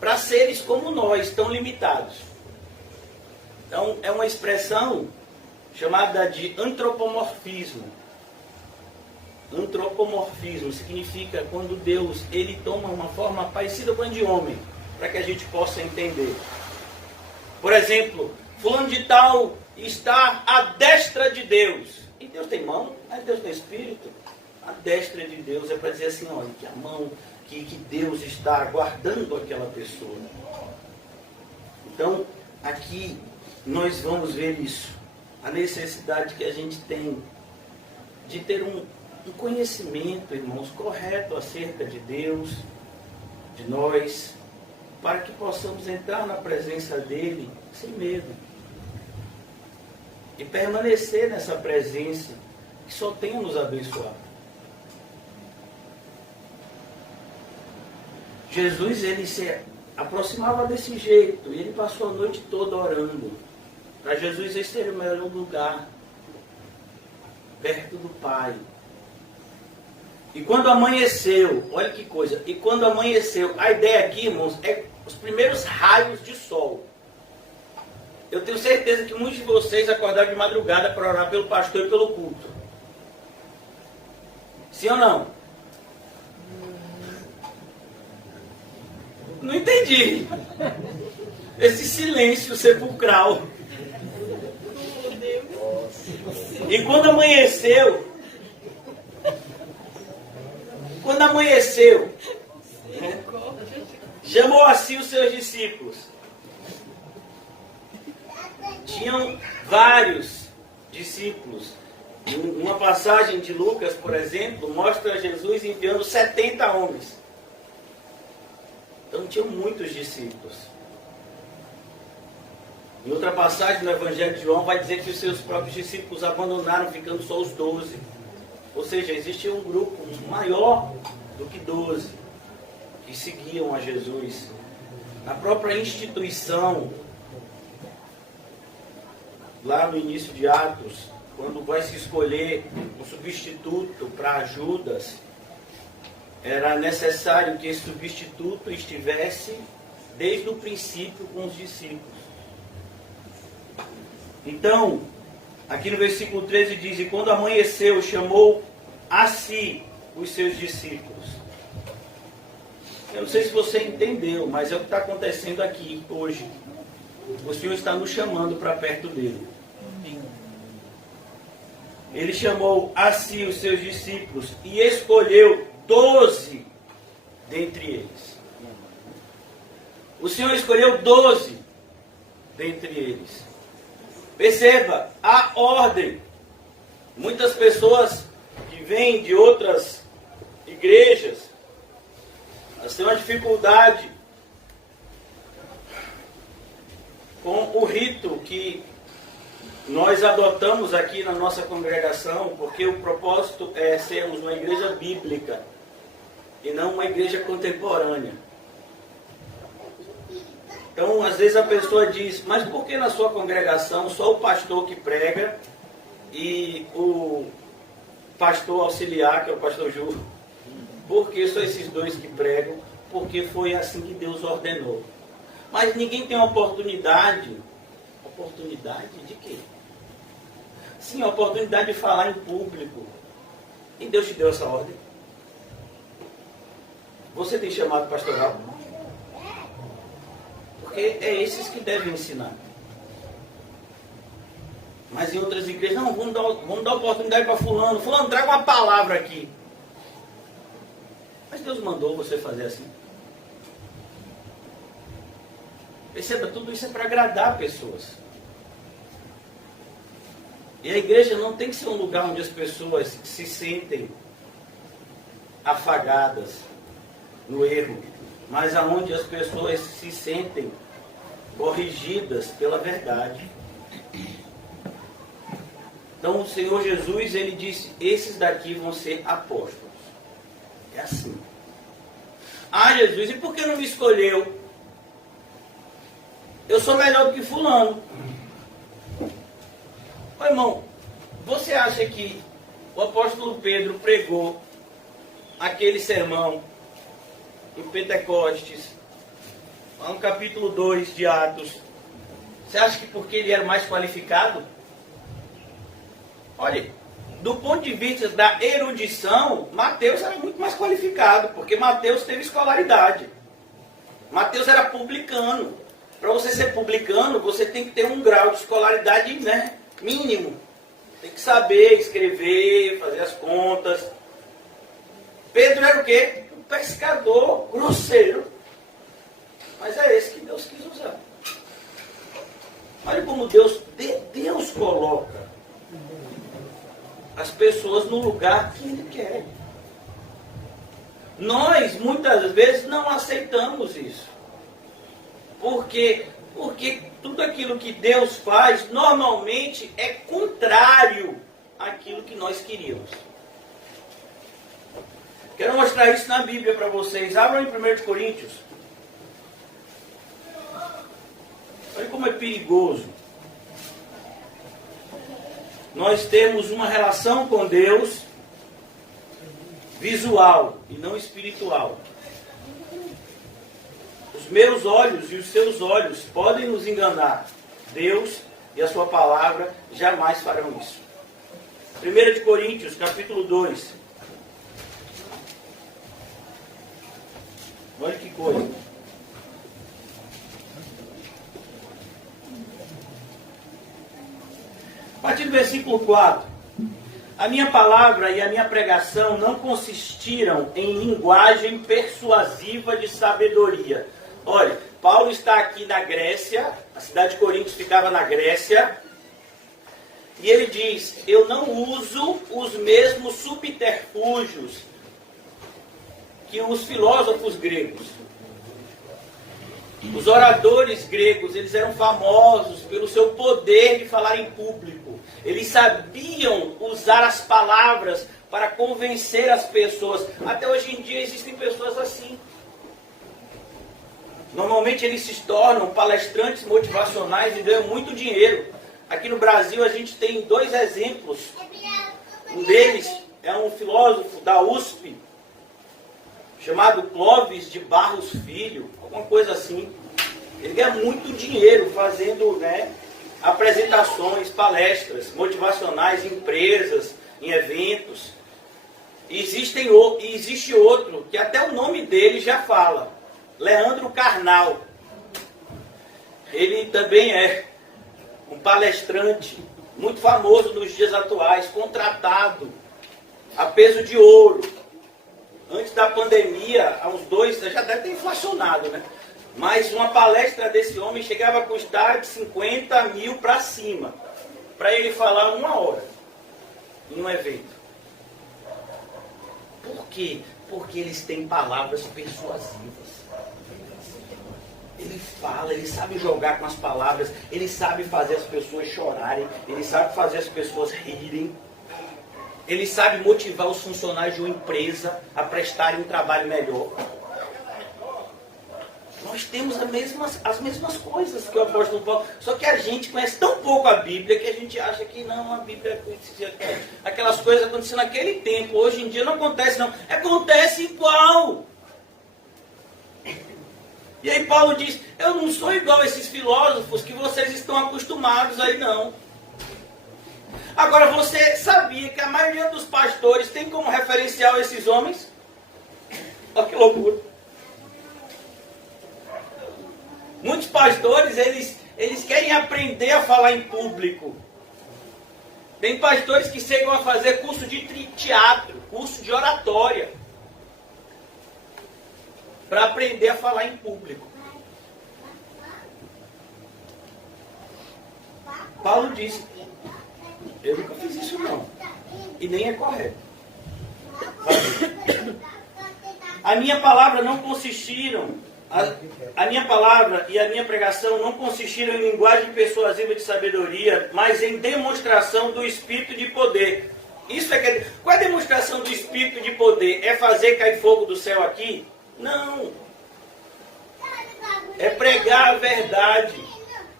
para seres como nós, tão limitados. Então é uma expressão chamada de antropomorfismo. Antropomorfismo significa quando Deus ele toma uma forma parecida com a de homem, para que a gente possa entender. Por exemplo, fulano de tal está à destra de Deus. E Deus tem mão? Mas Deus tem espírito? A destra de Deus é para dizer assim, olha, que a mão, que Deus está guardando aquela pessoa. Então, aqui nós vamos ver isso. A necessidade que a gente tem de ter um conhecimento, irmãos, correto acerca de Deus, de nós, para que possamos entrar na presença dEle sem medo. E permanecer nessa presença que só tem a nos abençoar. Jesus, ele se aproximava desse jeito, e ele passou a noite toda orando. Para Jesus esse era o melhor lugar, perto do Pai. E quando amanheceu, olha que coisa, e quando amanheceu, a ideia aqui, irmãos, é os primeiros raios de sol. Eu tenho certeza que muitos de vocês acordaram de madrugada para orar pelo pastor e pelo culto. Sim ou não? Não entendi. Esse silêncio sepulcral. E quando amanheceu, chamou assim os seus discípulos. Tinham vários discípulos. Uma passagem de Lucas, por exemplo, mostra Jesus enviando 70 homens. Então tinham muitos discípulos. Em outra passagem no Evangelho de João vai dizer que os seus próprios discípulos abandonaram, ficando só os 12. Ou seja, existia um grupo maior do que 12 que seguiam a Jesus. Na própria instituição, lá no início de Atos, quando vai se escolher um substituto para Judas, era necessário que esse substituto estivesse desde o princípio com os discípulos. Então, aqui no versículo 13 diz, e quando amanheceu, chamou a si os seus discípulos. Eu não sei se você entendeu, mas é o que está acontecendo aqui hoje. O Senhor está nos chamando para perto dele. Ele chamou a si os seus discípulos e escolheu 12 dentre eles. O Senhor escolheu 12 dentre eles. Perceba, a ordem. Muitas pessoas que vêm de outras igrejas, elas têm uma dificuldade com o rito que nós adotamos aqui na nossa congregação, porque o propósito é sermos uma igreja bíblica e não uma igreja contemporânea. Então, às vezes a pessoa diz, mas por que na sua congregação só o pastor que prega e o pastor auxiliar, que é o pastor Ju? Por que só esses dois que pregam? Porque foi assim que Deus ordenou. Mas ninguém tem oportunidade. Oportunidade de quê? Sim, a oportunidade de falar em público. E Deus te deu essa ordem? Você tem chamado pastoral? Porque é esses que devem ensinar. Mas em outras igrejas, não, vamos dar oportunidade para fulano. Fulano, traga uma palavra aqui. Mas Deus mandou você fazer assim. Perceba, tudo isso é para agradar pessoas. E a igreja não tem que ser um lugar onde as pessoas se sentem afagadas no erro, mas aonde as pessoas se sentem corrigidas pela verdade. Então o Senhor Jesus, ele disse, esses daqui vão ser apóstolos. É assim. Ah, Jesus, e por que não me escolheu? Eu sou melhor do que fulano. Ô irmão, você acha que o apóstolo Pedro pregou aquele sermão em Pentecostes, lá no capítulo 2 de Atos? Você acha que porque ele era mais qualificado? Olha, do ponto de vista da erudição, Mateus era muito mais qualificado, porque Mateus teve escolaridade. Mateus era publicano. Para você ser publicano, você tem que ter um grau de escolaridade, né, mínimo. Tem que saber escrever, fazer as contas. Pedro era o quê? Um pescador grosseiro. Mas é esse que Deus quis usar. Olha como Deus coloca as pessoas no lugar que Ele quer. Nós, muitas vezes, não aceitamos isso. Por quê? Porque tudo aquilo que Deus faz, normalmente, é contrário àquilo que nós queríamos. Quero mostrar isso na Bíblia para vocês. Abram em 1 Coríntios. Olha como é perigoso. Nós temos uma relação com Deus visual e não espiritual. Os meus olhos e os seus olhos podem nos enganar. Deus e a sua palavra jamais farão isso. 1 Coríntios, capítulo 2. Olha que coisa. A partir do versículo 4. A minha palavra e a minha pregação não consistiram em linguagem persuasiva de sabedoria. Olha, Paulo está aqui na Grécia, a cidade de Coríntios ficava na Grécia, e ele diz, eu não uso os mesmos subterfúgios que os filósofos gregos. Os oradores gregos, eles eram famosos pelo seu poder de falar em público. Eles sabiam usar as palavras para convencer as pessoas. Até hoje em dia existem pessoas assim. Normalmente eles se tornam palestrantes motivacionais e ganham muito dinheiro. Aqui no Brasil a gente tem dois exemplos. Um deles é um filósofo da USP, chamado Clóvis de Barros Filho, alguma coisa assim. Ele ganha muito dinheiro fazendo, apresentações, palestras motivacionais em empresas, em eventos. E existe outro, que até o nome dele já fala, Leandro Carnal. Ele também é um palestrante muito famoso nos dias atuais, contratado a peso de ouro. Antes da pandemia, há uns 2, já deve ter inflacionado, né? Mas uma palestra desse homem chegava a custar de 50 mil para cima, para ele falar 1 hora em um evento. Por quê? Porque eles têm palavras persuasivas. Ele fala, ele sabe jogar com as palavras, ele sabe fazer as pessoas chorarem, ele sabe fazer as pessoas rirem, ele sabe motivar os funcionários de uma empresa a prestarem um trabalho melhor. Nós temos as mesmas coisas que o apóstolo Paulo, só que a gente conhece tão pouco a Bíblia que a gente acha que não, a Bíblia aquelas coisas aconteciam naquele tempo, hoje em dia não acontece não, acontece igual. E aí Paulo diz, eu não sou igual a esses filósofos que vocês estão acostumados aí não. Agora você sabia que a maioria dos pastores tem como referencial esses homens? Olha que loucura. Muitos pastores, eles querem aprender a falar em público. Tem pastores que chegam a fazer curso de teatro, curso de oratória, para aprender a falar em público. Paulo disse, eu nunca fiz isso não. E nem é correto. A minha palavra não consistiram, a minha palavra e a minha pregação não consistiram em linguagem persuasiva de sabedoria, mas em demonstração do Espírito de poder. Isso é que, qual é a demonstração do Espírito de poder? É fazer cair fogo do céu aqui? Não. É pregar a verdade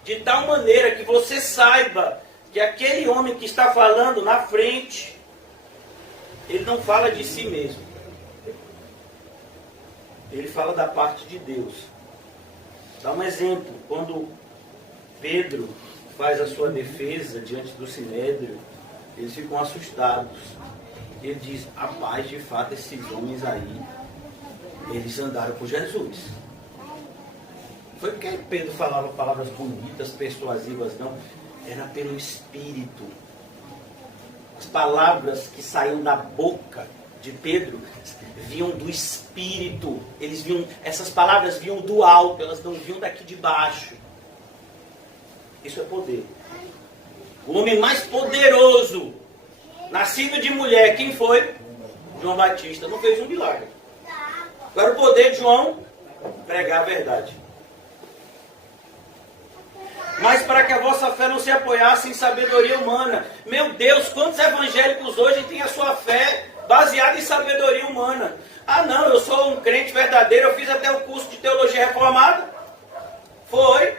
de tal maneira que você saiba que aquele homem que está falando na frente, ele não fala de si mesmo. Ele fala da parte de Deus. Dá um exemplo. Quando Pedro faz a sua defesa diante do Sinédrio, eles ficam assustados. Ele diz, rapaz, de fato, esses homens aí, eles andaram com Jesus. Foi porque Pedro falava palavras bonitas, persuasivas, não. Era pelo Espírito. As palavras que saíam da boca de Pedro vinham do Espírito. Eles vinham, essas palavras vinham do alto, elas não vinham daqui de baixo. Isso é poder. O homem mais poderoso, nascido de mulher, quem foi? João Batista. Não fez um milagre. Agora o poder de João, pregar a verdade. Mas para que a vossa fé não se apoiasse em sabedoria humana. Meu Deus, quantos evangélicos hoje têm a sua fé baseada em sabedoria humana? Ah não, eu sou um crente verdadeiro, eu fiz até o curso de teologia reformada. Foi.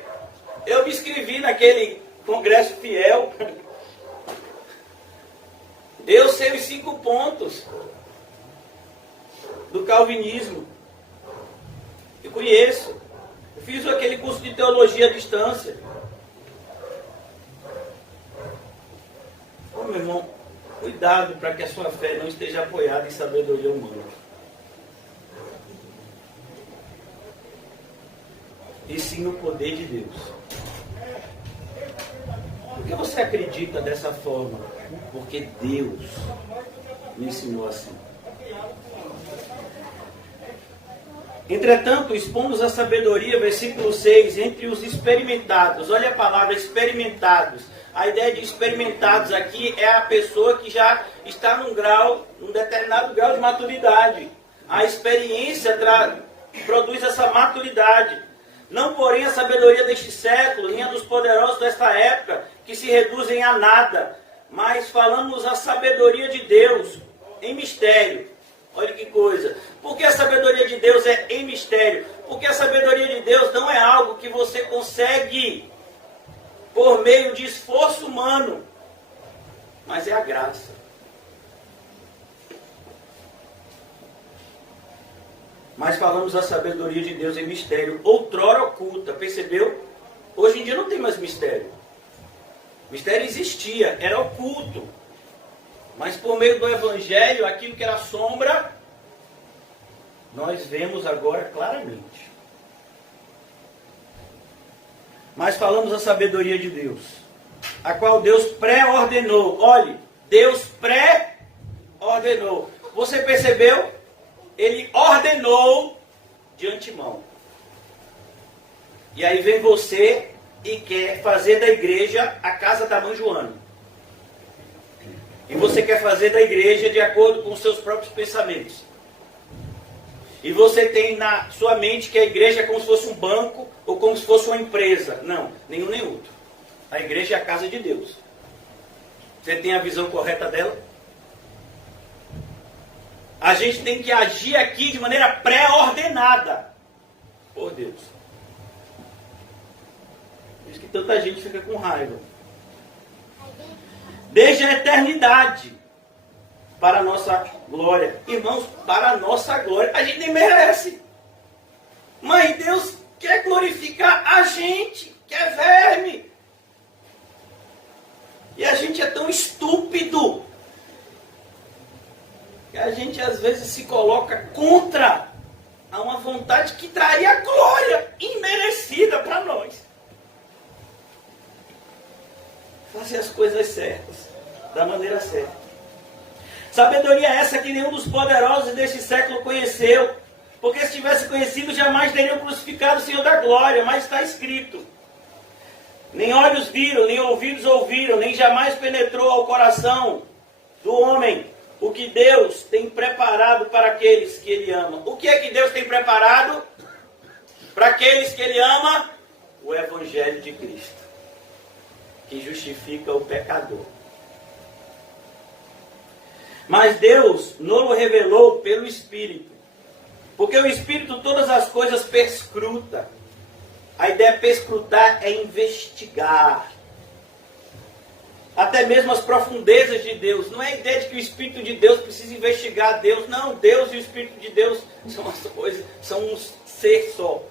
Eu me inscrevi naquele congresso fiel. Eu sei os 5 pontos do calvinismo. Eu conheço. Eu fiz aquele curso de teologia à distância. Ô meu irmão, cuidado para que a sua fé não esteja apoiada em sabedoria humana. E sim no poder de Deus. Por que você acredita dessa forma? Porque Deus me ensinou assim. Entretanto, expomos a sabedoria, versículo 6, entre os experimentados. Olha a palavra experimentados. A ideia de experimentados aqui é a pessoa que já está num determinado grau de maturidade. A experiência produz essa maturidade. Não, porém, a sabedoria deste século, nem a dos poderosos desta época, que se reduzem a nada, mas falamos a sabedoria de Deus em mistério. Olha que coisa. Por que a sabedoria de Deus é em mistério? Porque a sabedoria de Deus não é algo que você consegue por meio de esforço humano, mas é a graça. Mas falamos a sabedoria de Deus em mistério, outrora oculta, percebeu? Hoje em dia não tem mais mistério. Mistério existia, era oculto. Mas por meio do Evangelho, aquilo que era sombra, nós vemos agora claramente. Mas falamos a sabedoria de Deus, a qual Deus pré-ordenou. Olhe, Deus pré-ordenou. Você percebeu? Ele ordenou de antemão. E aí vem você e quer fazer da igreja a casa da mãe Joana. E você quer fazer da igreja de acordo com os seus próprios pensamentos. E você tem na sua mente que a igreja é como se fosse um banco ou como se fosse uma empresa. Não, nenhum nem outro. A igreja é a casa de Deus. Você tem a visão correta dela? A gente tem que agir aqui de maneira pré-ordenada por Deus. Por isso que tanta gente fica com raiva. Desde a eternidade, para a nossa glória. Irmãos, para a nossa glória. A gente nem merece. Mas Deus quer glorificar a gente, que é verme. E a gente é tão estúpido que a gente às vezes se coloca contra a uma vontade que traria glória imerecida para nós. Fazer as coisas certas, da maneira certa. Sabedoria essa que nenhum dos poderosos deste século conheceu, porque se tivesse conhecido jamais teriam crucificado o Senhor da glória, mas está escrito: nem olhos viram, nem ouvidos ouviram, nem jamais penetrou ao coração do homem o que Deus tem preparado para aqueles que Ele ama. O que é que Deus tem preparado para aqueles que Ele ama? O Evangelho de Cristo, que justifica o pecador. Mas Deus nos revelou pelo Espírito, porque o Espírito todas as coisas perscruta. A ideia de perscrutar é investigar. Até mesmo as profundezas de Deus. Não é a ideia de que o Espírito de Deus precisa investigar Deus. Não, Deus e o Espírito de Deus são as coisas, são um ser só.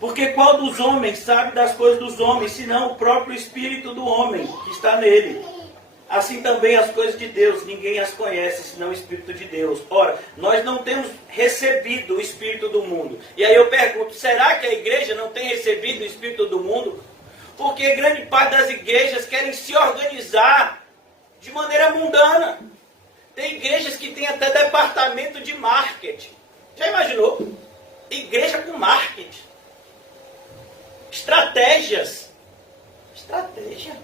Porque qual dos homens sabe das coisas dos homens, senão o próprio Espírito do homem que está nele? Assim também as coisas de Deus, ninguém as conhece, senão o Espírito de Deus. Ora, nós não temos recebido o Espírito do mundo. E aí eu pergunto, será que a igreja não tem recebido o Espírito do mundo? Porque grande parte das igrejas querem se organizar de maneira mundana. Tem igrejas que têm até departamento de marketing. Já imaginou? Igreja com marketing. Estratégias. Estratégia?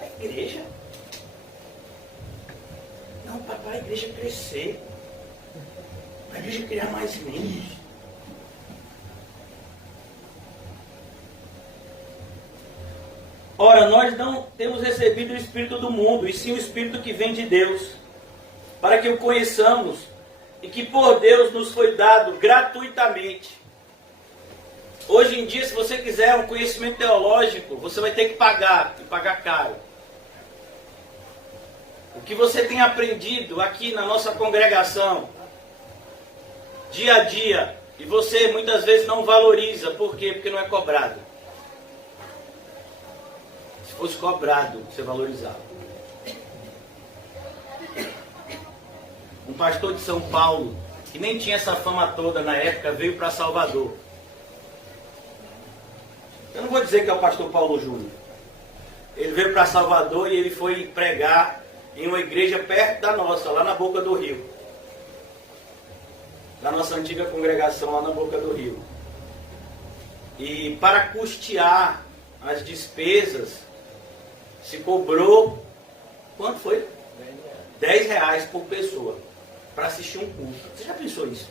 A igreja? Não, papai, a igreja crescer. A igreja criar mais membros. Ora, nós não temos recebido o Espírito do mundo, e sim o Espírito que vem de Deus, para que o conheçamos, e que por Deus nos foi dado gratuitamente. Hoje em dia, se você quiser um conhecimento teológico, você vai ter que pagar, e pagar caro. O que você tem aprendido aqui na nossa congregação, dia a dia, e você muitas vezes não valoriza. Por quê? Porque não é cobrado. Se fosse cobrado, você valorizava. Um pastor de São Paulo, que nem tinha essa fama toda na época, veio para Salvador. Eu não vou dizer que é o pastor Paulo Júnior. Ele veio para Salvador e ele foi pregar em uma igreja perto da nossa, lá na Boca do Rio. Da nossa antiga congregação lá na Boca do Rio. E para custear as despesas, se cobrou, quanto foi? R$10 por pessoa, para assistir um culto. Você já pensou isso?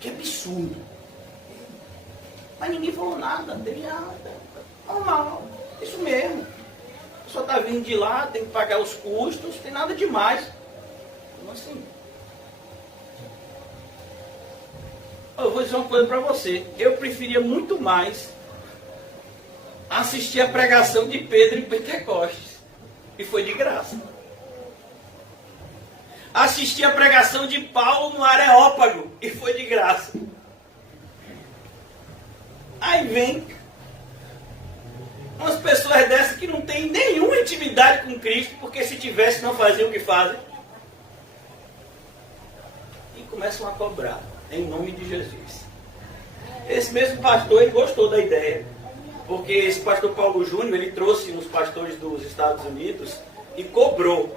Que absurdo. Mas ninguém falou nada, não teve nada. Normal, isso mesmo. A pessoa está vindo de lá, tem que pagar os custos, tem nada demais. Como assim? Eu vou dizer uma coisa para você. Eu preferia muito mais assistir a pregação de Pedro em Pentecostes. E foi de graça. Assisti a pregação de Paulo no Areópago. E foi de graça. Aí vem umas pessoas dessas que não têm nenhuma intimidade com Cristo, porque se tivesse não faziam o que fazem. E começam a cobrar, em nome de Jesus. Esse mesmo pastor, ele gostou da ideia, porque esse pastor Paulo Júnior, ele trouxe uns pastores dos Estados Unidos e cobrou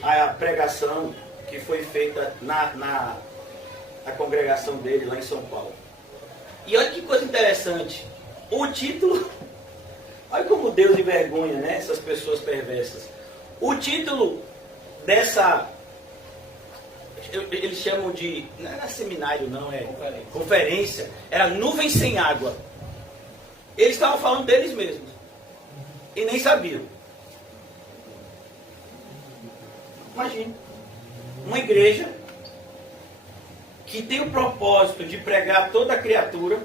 a pregação que foi feita a congregação dele lá em São Paulo. E olha que coisa interessante. O título... Olha como Deus envergonha, né, essas pessoas perversas. O título dessa... Eles chamam de... Não é seminário, não, é conferência. Era Nuvem Sem Água. Eles estavam falando deles mesmos. E nem sabiam. Imagine. Uma igreja que tem o propósito de pregar toda a criatura,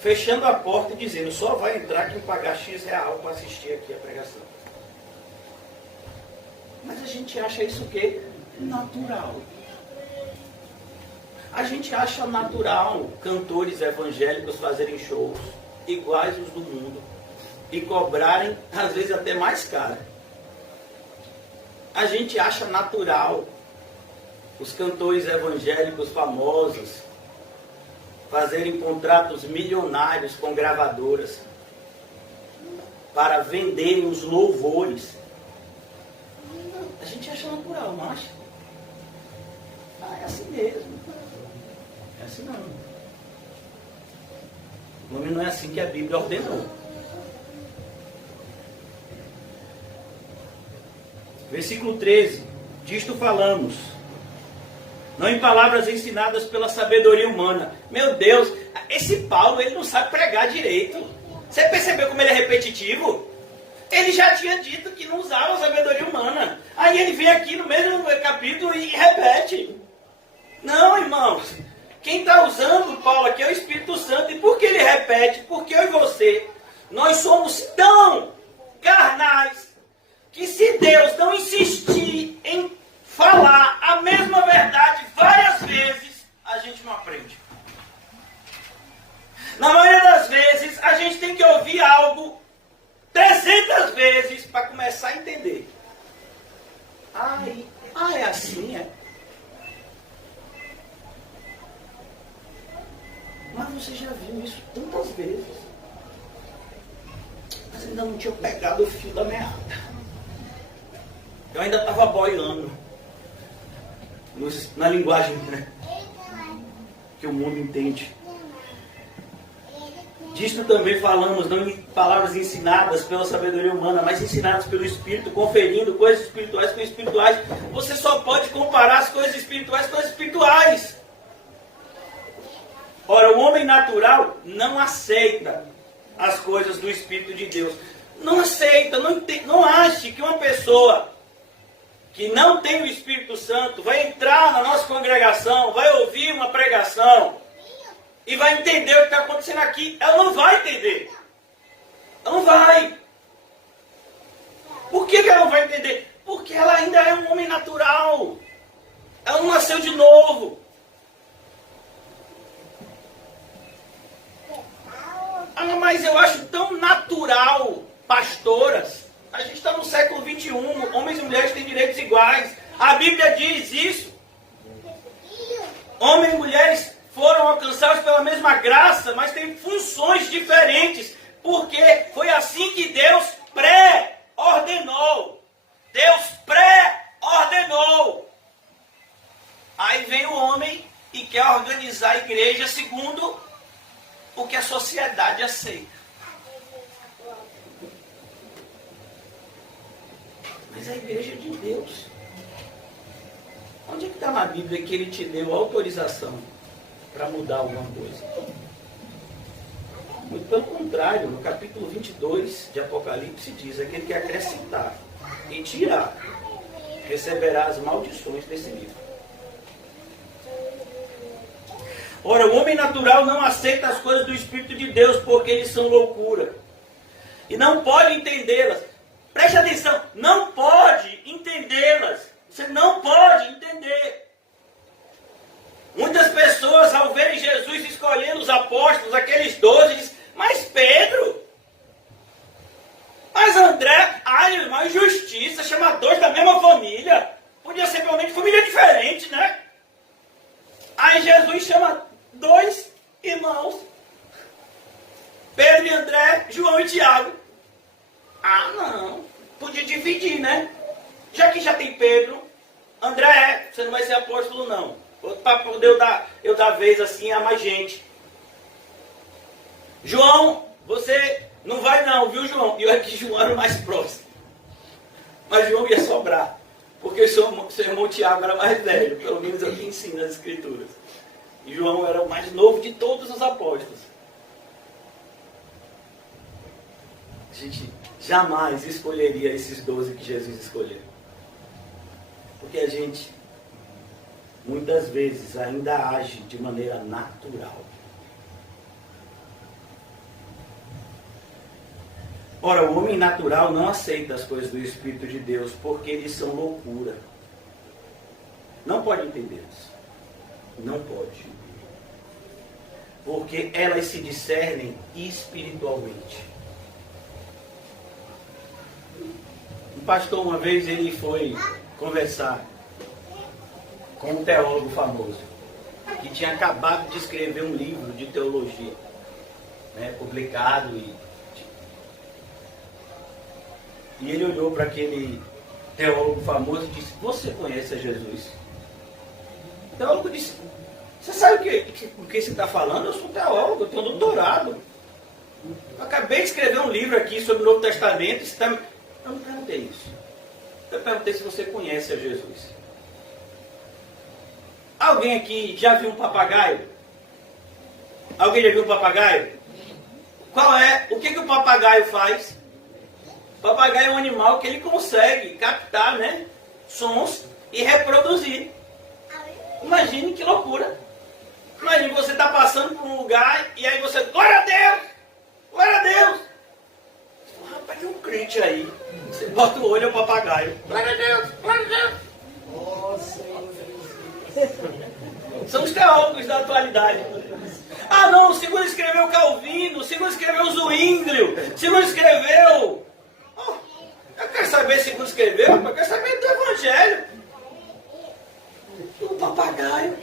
fechando a porta e dizendo, só vai entrar quem pagar X real para assistir aqui a pregação. Mas a gente acha isso o quê? Natural. A gente acha natural cantores evangélicos fazerem shows iguais os do mundo e cobrarem, às vezes, até mais caro. A gente acha natural os cantores evangélicos famosos fazerem contratos milionários com gravadoras para venderem os louvores. A gente acha natural, não acha? Ah, é assim mesmo. É assim não. O nome não é assim que a Bíblia ordenou. Versículo 13. Disto falamos, não em palavras ensinadas pela sabedoria humana. Meu Deus, esse Paulo, ele não sabe pregar direito. Você percebeu como ele é repetitivo? Ele já tinha dito que não usava a sabedoria humana. Aí ele vem aqui no mesmo capítulo e repete. Não, irmãos. Quem está usando Paulo aqui é o Espírito Santo. E por que ele repete? Porque eu e você, nós somos tão carnais que se Deus não insistir em falar a mesma verdade várias vezes, a gente não aprende. Na maioria das vezes, a gente tem que ouvir algo 300 vezes para começar a entender. É assim, é? Mas você já viu isso tantas vezes. Mas ainda não tinha pegado o fio da meada. Eu ainda estava boiando na linguagem, né, que o mundo entende. Disto também falamos, não em palavras ensinadas pela sabedoria humana, mas ensinadas pelo Espírito, conferindo coisas espirituais com espirituais. Você só pode comparar as coisas espirituais com as espirituais. Ora, o homem natural não aceita as coisas do Espírito de Deus. Não aceita, não ache que uma pessoa que não tem o Espírito Santo vai entrar na nossa congregação, vai ouvir uma pregação e vai entender o que está acontecendo aqui. Ela não vai entender. Ela não vai. Por que ela não vai entender? Porque ela ainda é um homem natural. Ela não nasceu de novo. Ah, mas eu acho tão natural, pastoras. A gente está no século 21, homens e mulheres têm direitos iguais. A Bíblia diz isso. Homens e mulheres foram alcançados pela mesma graça, mas têm funções diferentes. Porque foi assim que Deus pré-ordenou. Deus pré-ordenou. Aí vem o homem e quer organizar a igreja segundo o que a sociedade aceita. Mas a igreja é de Deus. Onde é que está na Bíblia que ele te deu autorização para mudar alguma coisa? Muito pelo contrário, no capítulo 22 de Apocalipse diz, aquele que acrescentar e tirar, receberá as maldições desse livro. Ora, o homem natural não aceita as coisas do Espírito de Deus porque eles são loucura. E não pode entendê-las. Preste atenção, não pode entendê-las. Você não pode entender. Muitas pessoas, ao verem Jesus escolhendo os apóstolos, aqueles 12, dizem, mas Pedro, mas André, irmão, injustiça, chama dois da mesma família. Podia ser pelo menos família diferente, né? Aí Jesus chama 2 irmãos, Pedro e André, João e Tiago. Ah, não, podia dividir, né? Já que já tem Pedro, André, você não vai ser apóstolo não. outro para poder eu dar vez assim a mais gente. João, você não vai não, viu, João? E eu aqui, João era o mais próximo. Mas João ia sobrar, porque o seu irmão Tiago era mais velho, pelo menos eu que ensino as escrituras. E João era o mais novo de todos os apóstolos. A gente jamais escolheria esses 12 que Jesus escolheu. Porque a gente, muitas vezes, ainda age de maneira natural. Ora, o homem natural não aceita as coisas do Espírito de Deus, porque eles são loucura. Não pode entendê-las. Não pode. Porque elas se discernem espiritualmente. Um pastor, uma vez, ele foi conversar com um teólogo famoso, que tinha acabado de escrever um livro de teologia, né, publicado. E ele olhou para aquele teólogo famoso e disse: você conhece a Jesus? O teólogo disse: você sabe o que você está falando? Eu sou teólogo, eu tenho doutorado. Eu acabei de escrever um livro aqui sobre o Novo Testamento. Eu não perguntei isso. Eu perguntei se você conhece a Jesus. Alguém aqui já viu um papagaio? Alguém já viu um papagaio? O que o papagaio faz? O papagaio é um animal que ele consegue captar, né, sons e reproduzir. Imagine que loucura. Imagine você está passando por um lugar e aí você, glória a Deus! Glória a Deus! Rapaz, tem um crente aí. Você bota o olho é o papagaio. Glória a Deus! Glória a Deus! Nossa. São os teólogos da atualidade. Ah não, o segundo escreveu Calvino, o segundo escreveu Zwinglio, o segundo escreveu... eu quero saber se segundo escreveu, eu quero saber do Evangelho. O papagaio.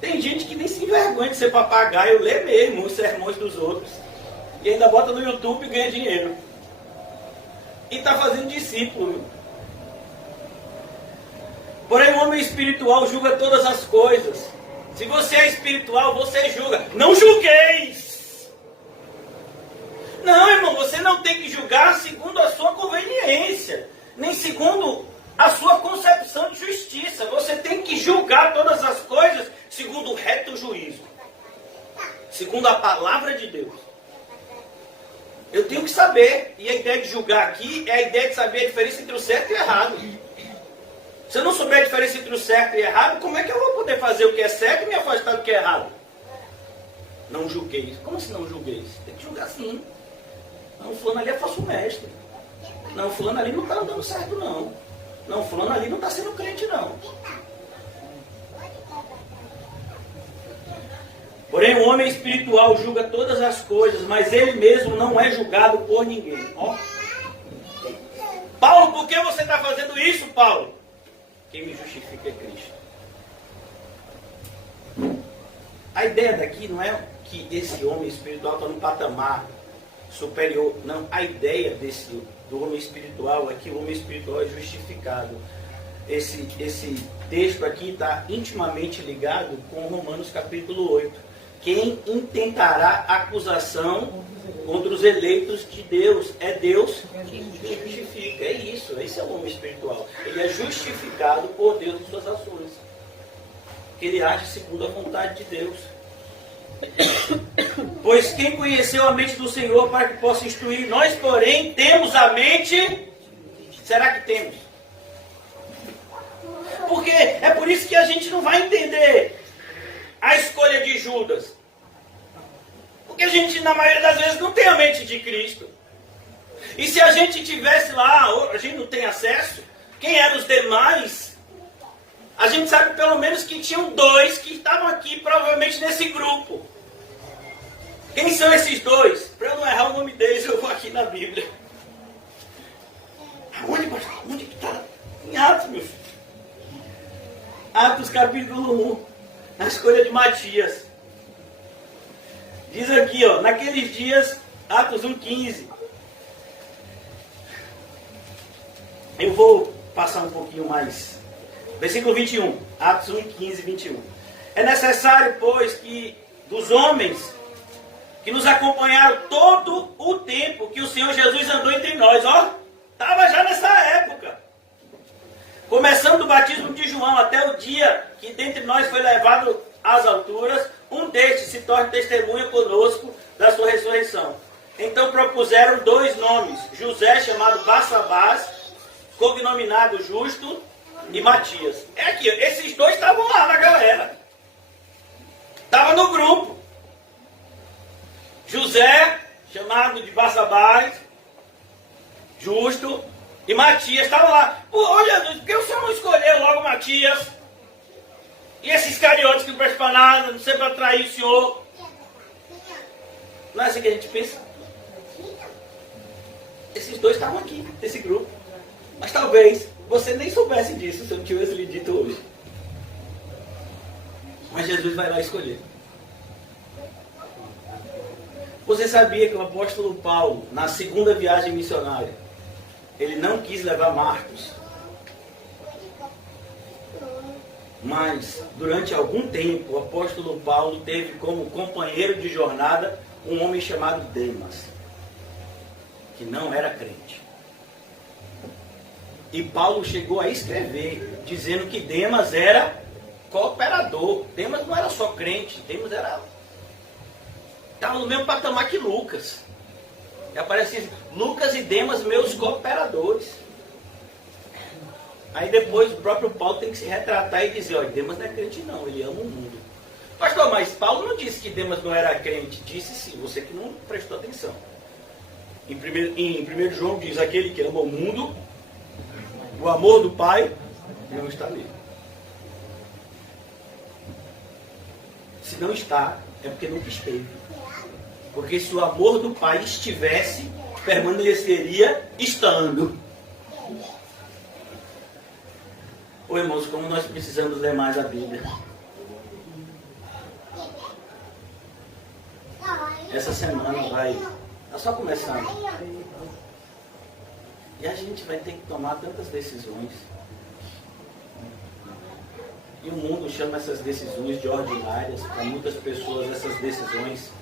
Tem gente que nem se envergonha de ser papagaio, lê mesmo os sermões dos outros. E ainda bota no YouTube e ganha dinheiro. E está fazendo discípulo. Porém, o homem espiritual julga todas as coisas. Se você é espiritual, você julga. Não julgueis! Não, irmão, você não tem que julgar segundo a sua conveniência, nem segundo a sua concepção de justiça. Você tem que julgar todas as coisas segundo o reto juízo, segundo a palavra de Deus. Eu tenho que saber, e a ideia de julgar aqui é a ideia de saber a diferença entre o certo e o errado. Se eu não souber a diferença entre o certo e o errado, como é que eu vou poder fazer o que é certo e me afastar do que é errado? Não julgueis. Como assim não julgueis? Tem que julgar sim. Não, fulano ali é falso mestre. Não, fulano ali não está andando certo não. Não, fulano ali não está sendo crente não. Porém, o homem espiritual julga todas as coisas, mas ele mesmo não é julgado por ninguém. Ó. Paulo, por que você está fazendo isso, Paulo? Quem me justifica é Cristo. A ideia daqui não é que esse homem espiritual está num patamar superior. Não, a ideia do homem espiritual é que o homem espiritual é justificado. Esse texto aqui está intimamente ligado com Romanos capítulo 8. Quem intentará acusação contra os eleitos de Deus? É Deus que justifica. É isso, esse é o homem espiritual. Ele é justificado por Deus em suas ações. Ele age segundo a vontade de Deus. Pois quem conheceu a mente do Senhor para que possa instruir? Nós, porém, temos a mente... Será que temos? Porque é por isso que a gente não vai entender a escolha de Judas. Porque a gente, na maioria das vezes, não tem a mente de Cristo. E se a gente tivesse lá, a gente não tem acesso, quem eram os demais? A gente sabe pelo menos que tinham 2 que estavam aqui, provavelmente nesse grupo. Quem são esses 2? Para eu não errar o nome deles, eu vou aqui na Bíblia. Onde que está? Em Atos, meu filho. Atos capítulo 1. Na escolha de Matias. Diz aqui, ó, naqueles dias, Atos 1,15. Eu vou passar um pouquinho mais. Versículo 21. Atos 1, 15 e 21. É necessário, pois, que dos homens que nos acompanharam todo o tempo que o Senhor Jesus andou entre nós, ó, estava já nessa época. Começando do batismo de João até o dia que dentre nós foi levado às alturas, um destes se torna testemunha conosco da sua ressurreição. Então propuseram 2 nomes, José, chamado Barsabás, cognominado Justo, e Matias. É aqui, esses 2 estavam lá na galera. Estavam no grupo. José, chamado de Barsabás, Justo, e Matias estavam lá. Ô Jesus, por que o Senhor não escolheu logo Matias? E esses cariotes que não prestam para nada, não sei para atrair o Senhor? Não é assim que a gente pensa? Esses 2 estavam aqui, nesse grupo. Mas talvez você nem soubesse disso se eu não tivesse lhe dito hoje. Mas Jesus vai lá escolher. Você sabia que o apóstolo Paulo, na segunda viagem missionária, ele não quis levar Marcos? Mas, durante algum tempo, o apóstolo Paulo teve como companheiro de jornada um homem chamado Demas, que não era crente. E Paulo chegou a escrever, dizendo que Demas era cooperador. Demas não era só crente, Demas estava no mesmo patamar que Lucas. E aparecia assim, Lucas e Demas, meus cooperadores. Aí depois o próprio Paulo tem que se retratar e dizer, olha, Demas não é crente não, ele ama o mundo. Pastor, mas Paulo não disse que Demas não era crente, disse sim, você que não prestou atenção. Em 1 João diz, aquele que ama o mundo, o amor do Pai não está nele. Se não está, é porque nunca esteve. Porque se o amor do Pai estivesse, permaneceria estando. Ô irmãos, como nós precisamos ler mais a Bíblia. Essa semana está só começando. E a gente vai ter que tomar tantas decisões. E o mundo chama essas decisões de ordinárias. Para muitas pessoas essas decisões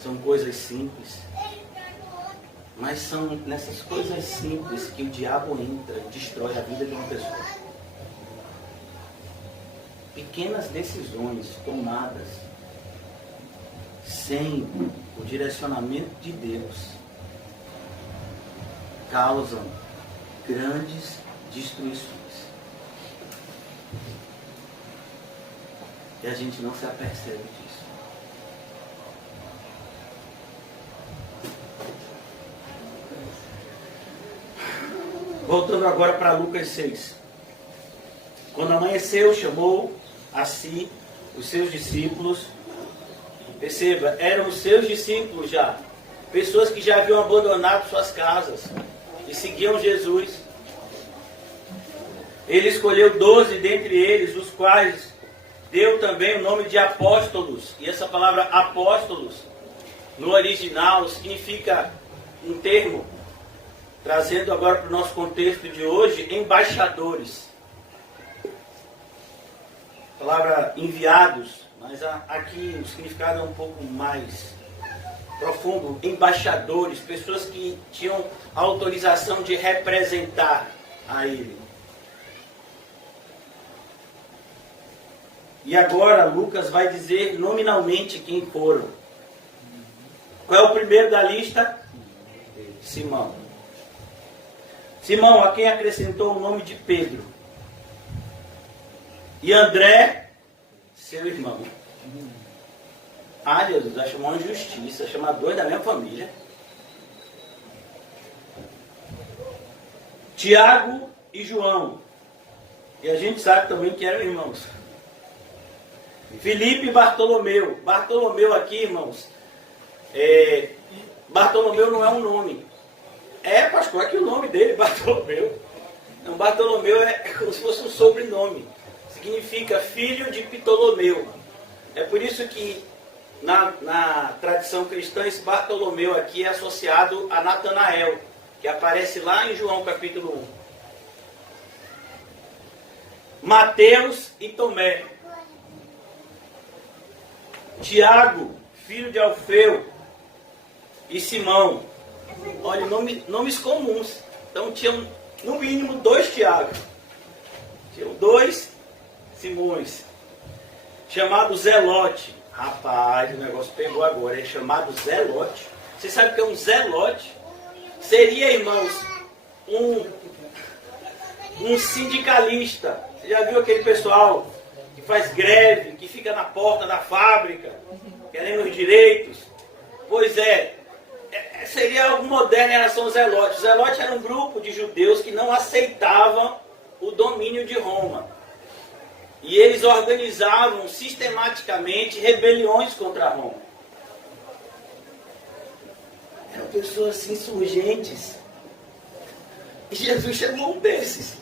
são coisas simples. Mas são nessas coisas simples que o diabo entra e destrói a vida de uma pessoa. Pequenas decisões tomadas sem o direcionamento de Deus causam grandes destruições. E a gente não se apercebe disso. Voltando agora para Lucas 6. Quando amanheceu, chamou a si os seus discípulos. Perceba, eram os seus discípulos já. Pessoas que já haviam abandonado suas casas e seguiam Jesus. Ele escolheu 12 dentre eles, os quais deu também o nome de apóstolos. E essa palavra apóstolos, no original, significa um termo, trazendo agora para o nosso contexto de hoje, embaixadores. A palavra enviados, mas aqui o significado é um pouco mais profundo. Embaixadores, pessoas que tinham a autorização de representar a ele. E agora Lucas vai dizer nominalmente quem foram. Qual é o primeiro da lista? Simão. Simão, a quem acrescentou o nome de Pedro. E André, seu irmão. Ah, Jesus, vai chamar uma injustiça, chamar 2 da mesma família. Tiago e João. E a gente sabe também que eram irmãos. Filipe e Bartolomeu. Bartolomeu aqui, irmãos. Bartolomeu não é um nome. Pastor, aqui o nome dele, Bartolomeu. Não, Bartolomeu é como se fosse um sobrenome. Significa filho de Ptolomeu. É por isso que na tradição cristã esse Bartolomeu aqui é associado a Natanael, que aparece lá em João capítulo 1. Mateus e Tomé, Tiago, filho de Alfeu, e Simão. Olha, nomes comuns. Então tinham no mínimo 2 Tiagos. Tinham 2 Simões. Chamado Zelote. Rapaz, o negócio pegou agora. É chamado Zelote. Você sabe o que é um Zelote? Seria, irmãos, um sindicalista. Você já viu aquele pessoal que faz greve, que fica na porta da fábrica, querendo os direitos? Pois seria algo moderno em relação aos Zelotes. Os Zelotes eram um grupo de judeus que não aceitavam o domínio de Roma. E eles organizavam sistematicamente rebeliões contra Roma. Eram pessoas assim, insurgentes. E Jesus chamou um desses.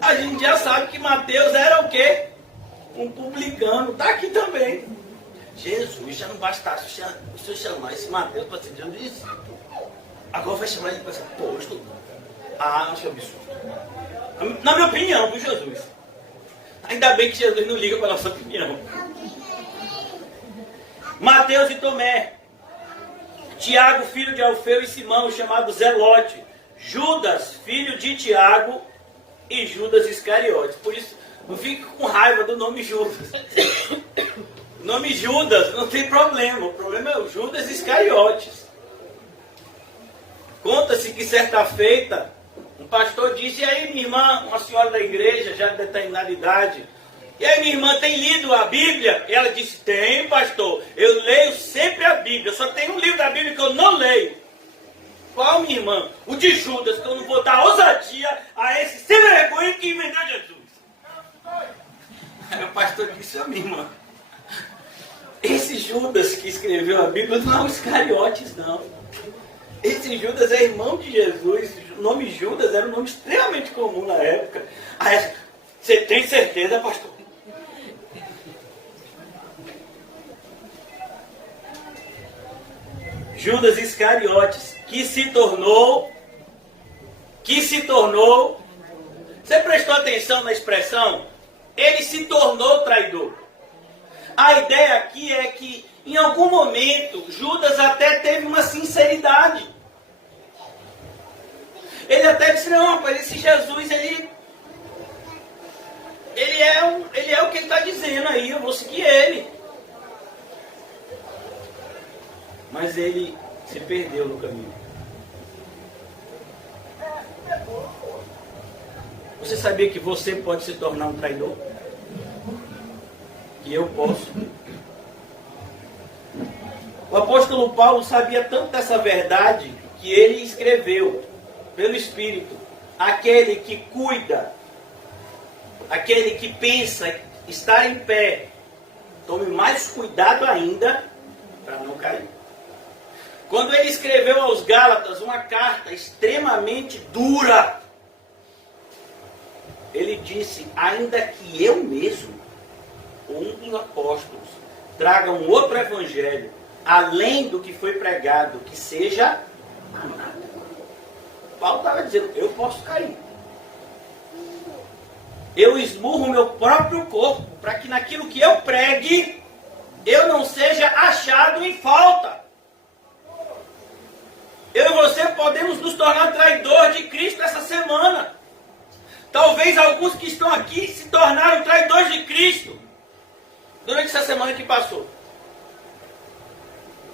A gente já sabe que Mateus era o quê? Um publicano. Está aqui também. Jesus, já não bastasse o senhor chamar esse Mateus para ser um discípulo. Agora vai chamar ele para ser apóstolo. Ah, acho absurdo. Na minha opinião, viu, Jesus? Ainda bem que Jesus não liga para a nossa opinião. Mateus e Tomé, Tiago, filho de Alfeu, e Simão, chamado Zelote, Judas, filho de Tiago, e Judas Iscariotes. Por isso, não fique com raiva do nome Judas. O nome Judas não tem problema. O problema é o Judas Iscariotes. Conta-se que certa feita, um pastor disse: e aí, minha irmã, uma senhora da igreja, já de determinada idade, e aí, minha irmã, tem lido a Bíblia? E ela disse: tem, pastor, eu leio sempre a Bíblia, só tem um livro da Bíblia que eu não leio. Qual, minha irmã? O de Judas, que eu não vou dar ousadia a esse sem vergonha que inventou Jesus. Aí o pastor disse: minha irmã, esse Judas que escreveu a Bíblia não é o Iscariotes, não. Esse Judas é irmão de Jesus. O nome Judas era um nome extremamente comum na época. Aí, você tem certeza, pastor? Judas Iscariotes, que se tornou, você prestou atenção na expressão? Ele se tornou traidor. A ideia aqui é que, em algum momento, Judas até teve uma sinceridade. Ele até disse: não, rapaz, esse Jesus, ele é o que ele está dizendo aí, eu vou seguir ele. Mas ele se perdeu no caminho. Você sabia que você pode se tornar um traidor? Que eu posso. O apóstolo Paulo sabia tanto dessa verdade que ele escreveu pelo Espírito: aquele que cuida, aquele que pensa estar em pé, tome mais cuidado ainda para não cair. Quando ele escreveu aos Gálatas uma carta extremamente dura, ele disse: ainda que eu mesmo, um dos apóstolos, traga um outro evangelho, além do que foi pregado, que seja nada. Paulo estava dizendo: eu posso cair. Eu esmurro o meu próprio corpo, para que naquilo que eu pregue, eu não seja achado em falta. Eu e você podemos nos tornar traidor de Cristo essa semana. Talvez alguns que estão aqui se tornaram traidores de Cristo durante essa semana que passou.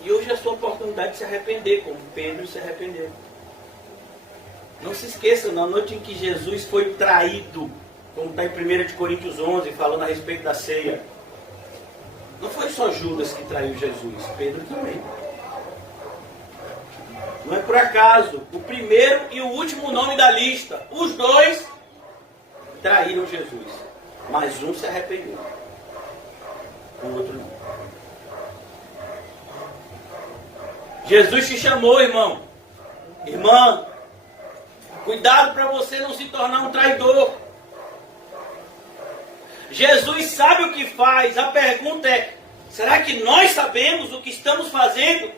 E hoje é a sua oportunidade de se arrepender, como Pedro se arrependeu. Não se esqueça, na noite em que Jesus foi traído, como está em 1 Coríntios 11, falando a respeito da ceia, não foi só Judas que traiu Jesus, Pedro também. Não é por acaso, o primeiro e o último nome da lista, os dois traíram Jesus, mas um se arrependeu, o outro não. Jesus te chamou, irmão, irmã, cuidado para você não se tornar um traidor. Jesus sabe o que faz. A pergunta é: será que nós sabemos o que estamos fazendo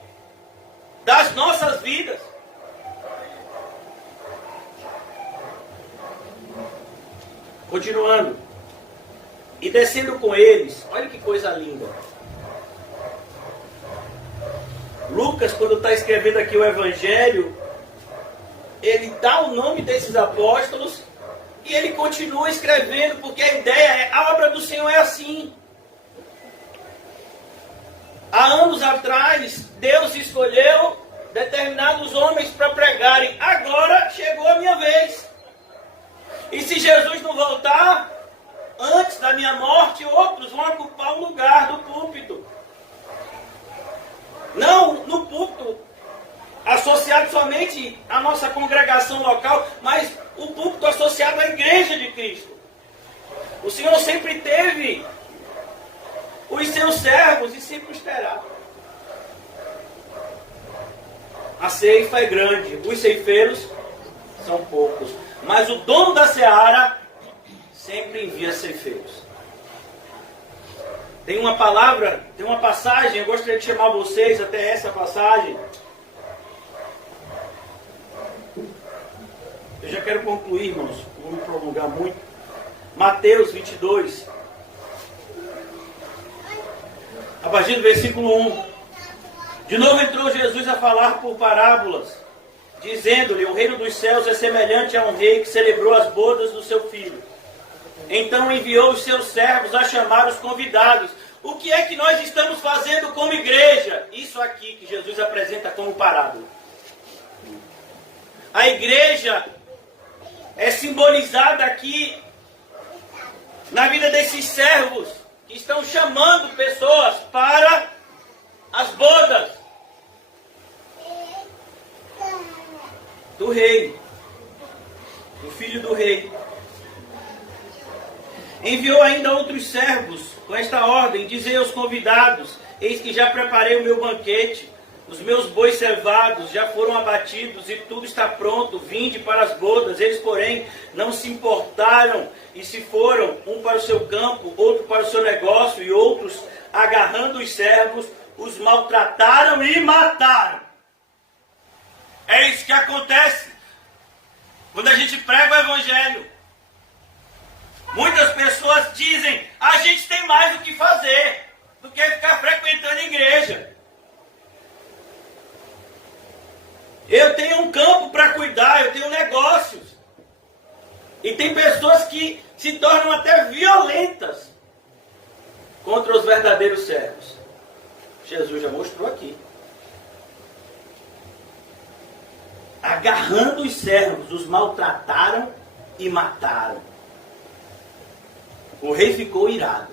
das nossas vidas? Continuando. E descendo com eles, olha que coisa linda. Lucas, quando está escrevendo aqui o Evangelho, ele dá o nome desses apóstolos e ele continua escrevendo, porque a ideia é, a obra do Senhor é assim. Há anos atrás, Deus escolheu determinados homens para pregarem. Agora chegou a minha vez. E se Jesus não voltar, antes da minha morte, outros vão ocupar o lugar do púlpito. Não no púlpito associado somente à nossa congregação local, mas o púlpito associado à igreja de Cristo. O Senhor sempre teve os seus servos e sempre os terá. A ceifa é grande, os ceifeiros são poucos, mas o dono da seara sempre envia ceifeiros. Tem uma palavra, tem uma passagem, eu gostaria de chamar vocês até essa passagem. Eu já quero concluir, irmãos, não vou me prolongar muito. Mateus 22, a partir do versículo 1. De novo entrou Jesus a falar por parábolas, dizendo-lhe, o reino dos céus é semelhante a um rei que celebrou as bodas do seu filho. Então enviou os seus servos a chamar os convidados. O que é que nós estamos fazendo como igreja? Isso aqui que Jesus apresenta como parábola. A igreja é simbolizada aqui na vida desses servos que estão chamando pessoas para as bodas do rei, do filho do rei. Enviou ainda outros servos com esta ordem: dizei aos convidados, eis que já preparei o meu banquete, os meus bois cevados já foram abatidos e tudo está pronto, vinde para as bodas. Eles, porém, não se importaram e se foram, um para o seu campo, outro para o seu negócio, e outros, agarrando os servos, os maltrataram e mataram. É isso que acontece quando a gente prega o Evangelho. Muitas pessoas dizem, a gente tem mais o que fazer do que ficar frequentando a igreja. Eu tenho um campo para cuidar, eu tenho negócios. E tem pessoas que se tornam até violentas contra os verdadeiros servos. Jesus já mostrou aqui. Agarrando os servos, os maltrataram e mataram. O rei ficou irado.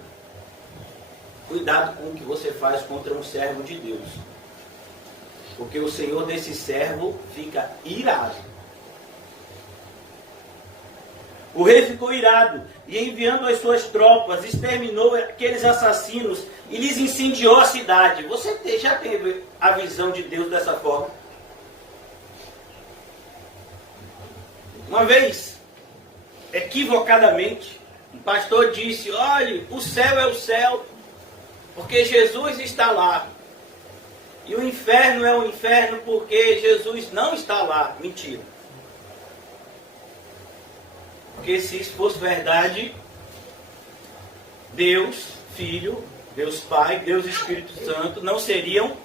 Cuidado com o que você faz contra um servo de Deus. Porque o Senhor desse servo fica irado. O rei ficou irado e, enviando as suas tropas, exterminou aqueles assassinos e lhes incendiou a cidade. Você já teve a visão de Deus dessa forma? Uma vez, equivocadamente, um pastor disse, olhe, o céu é o céu, porque Jesus está lá. E o inferno é o inferno porque Jesus não está lá. Mentira. Porque se isso fosse verdade, Deus Filho, Deus Pai, Deus Espírito Santo não seriam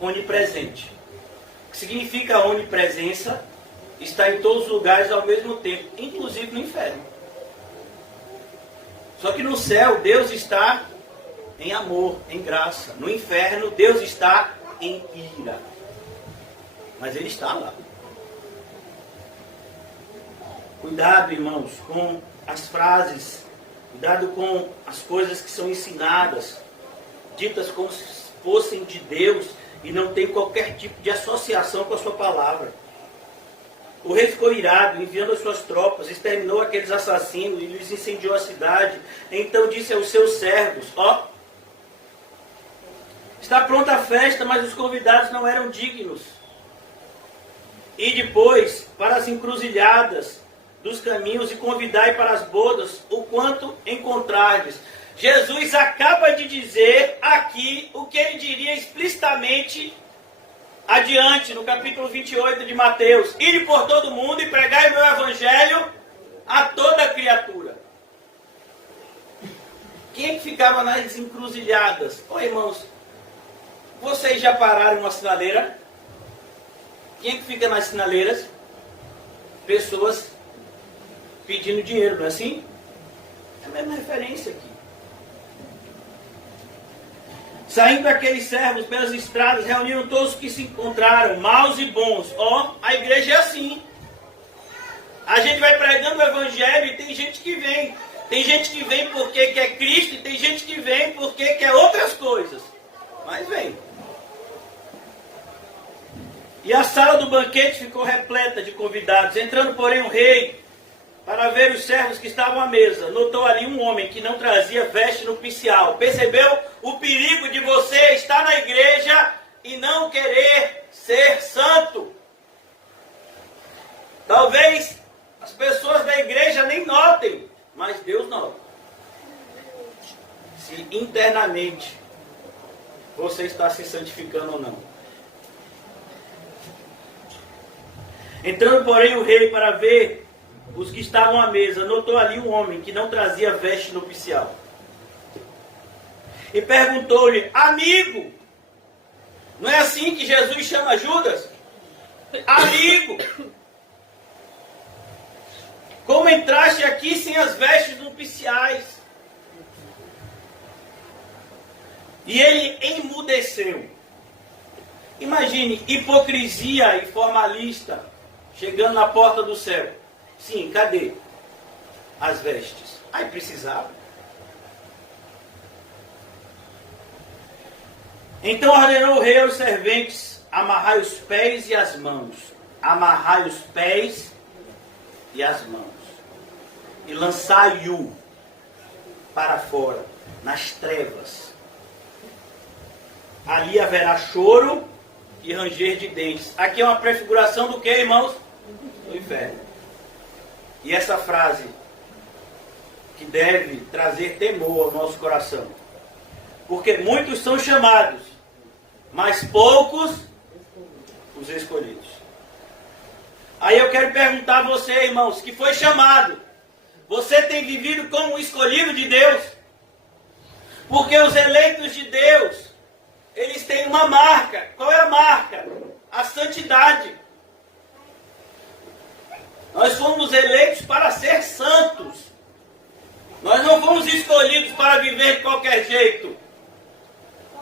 onipresentes. O que significa onipresença? Está em todos os lugares ao mesmo tempo, inclusive no inferno. Só que no céu, Deus está em amor, em graça. No inferno, Deus está em ira. Mas Ele está lá. Cuidado, irmãos, com as frases. Cuidado com as coisas que são ensinadas, ditas como se fossem de Deus e não tem qualquer tipo de associação com a sua palavra. O rei ficou irado, enviando as suas tropas, exterminou aqueles assassinos e lhes incendiou a cidade. Então disse aos seus servos, está pronta a festa, mas os convidados não eram dignos. E depois, para as encruzilhadas dos caminhos, e convidai para as bodas o quanto encontrardes. Jesus acaba de dizer aqui o que ele diria explicitamente adiante, no capítulo 28 de Mateus. Ide por todo mundo e pregai o meu evangelho a toda criatura. Quem é que ficava nas encruzilhadas? Ô irmãos, vocês já pararam uma sinaleira? Quem é que fica nas sinaleiras? Pessoas pedindo dinheiro, não é assim? É a mesma referência aqui. Saindo aqueles servos pelas estradas, reuniram todos os que se encontraram, maus e bons. Ó, a igreja é assim. A gente vai pregando o evangelho e tem gente que vem. Tem gente que vem porque quer Cristo e tem gente que vem porque quer outras coisas. Mas vem. E a sala do banquete ficou repleta de convidados. Entrando, porém, o rei, para ver os servos que estavam à mesa, notou ali um homem que não trazia veste nupcial. Percebeu o perigo de você estar na igreja e não querer ser santo? Talvez as pessoas da igreja nem notem, mas Deus nota. Se internamente você está se santificando ou não. Entrando, porém, o rei para ver os que estavam à mesa, notou ali um homem que não trazia veste nupcial. E perguntou-lhe: amigo, não é assim que Jesus chama Judas? Amigo, como entraste aqui sem as vestes nupciais? E ele emudeceu. Imagine, hipocrisia e formalista chegando na porta do céu. Sim, cadê as vestes? Aí precisava. Então ordenou o rei aos serventes: amarrai os pés e as mãos. Amarrai os pés e as mãos. E lançai-o para fora, nas trevas. Ali haverá choro e ranger de dentes. Aqui é uma prefiguração do que, irmãos? Do inferno. E essa frase que deve trazer temor ao nosso coração. Porque muitos são chamados, mas poucos os escolhidos. Aí eu quero perguntar a você, irmãos, que foi chamado. Você tem vivido como um escolhido de Deus? Porque os eleitos de Deus, eles têm uma marca. Qual é a marca? A santidade. Nós fomos eleitos para ser santos. Nós não fomos escolhidos para viver de qualquer jeito.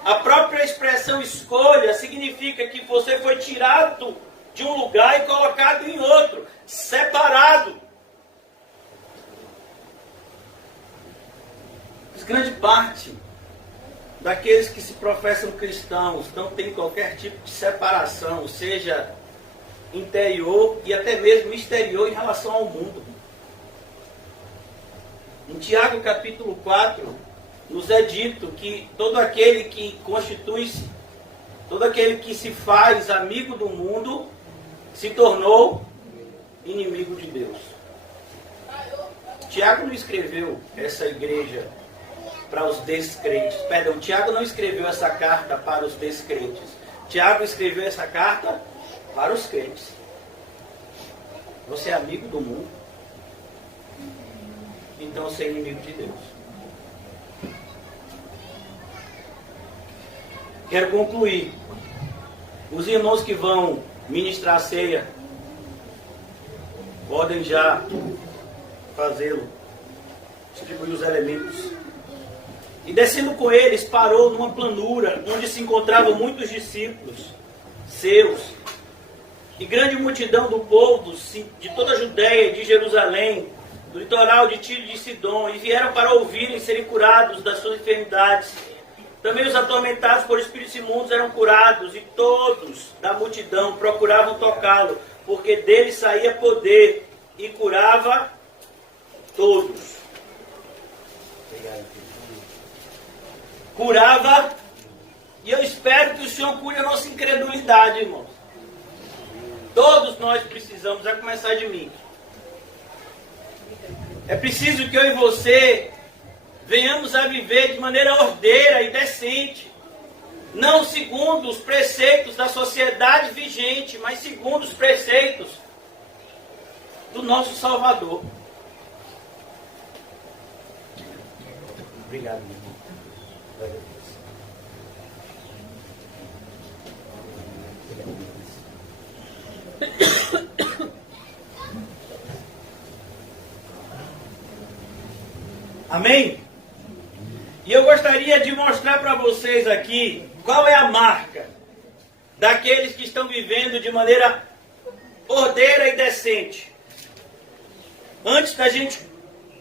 A própria expressão escolha significa que você foi tirado de um lugar e colocado em outro, separado. Mas grande parte daqueles que se professam cristãos não tem qualquer tipo de separação, seja interior e até mesmo exterior em relação ao mundo. Em Tiago capítulo 4, nos é dito que todo aquele que constitui-se, todo aquele que se faz amigo do mundo, se tornou inimigo de Deus. Tiago não escreveu essa igreja para os descrentes. Perdão, Tiago não escreveu essa carta para os descrentes. Tiago escreveu essa carta para os crentes. Você é amigo do mundo, então você é inimigo de Deus. Quero concluir. Os irmãos que vão ministrar a ceia podem já fazê-lo, distribuir os elementos. E descendo com eles, parou numa planura onde se encontravam muitos discípulos seus e grande multidão do povo de toda a Judéia e de Jerusalém, do litoral de Tiro e de Sidom, e vieram para ouvirem e serem curados das suas enfermidades. Também os atormentados por espíritos imundos eram curados, e todos da multidão procuravam tocá-lo, porque dele saía poder e curava todos. Curava, e eu espero que o Senhor cure a nossa incredulidade, irmãos. Todos nós precisamos, a começar de mim. É preciso que eu e você venhamos a viver de maneira ordeira e decente. Não segundo os preceitos da sociedade vigente, mas segundo os preceitos do nosso Salvador. Obrigado, meu irmão. Glória a Deus. Amém? E eu gostaria de mostrar para vocês aqui qual é a marca daqueles que estão vivendo de maneira ordeira e decente. Antes da gente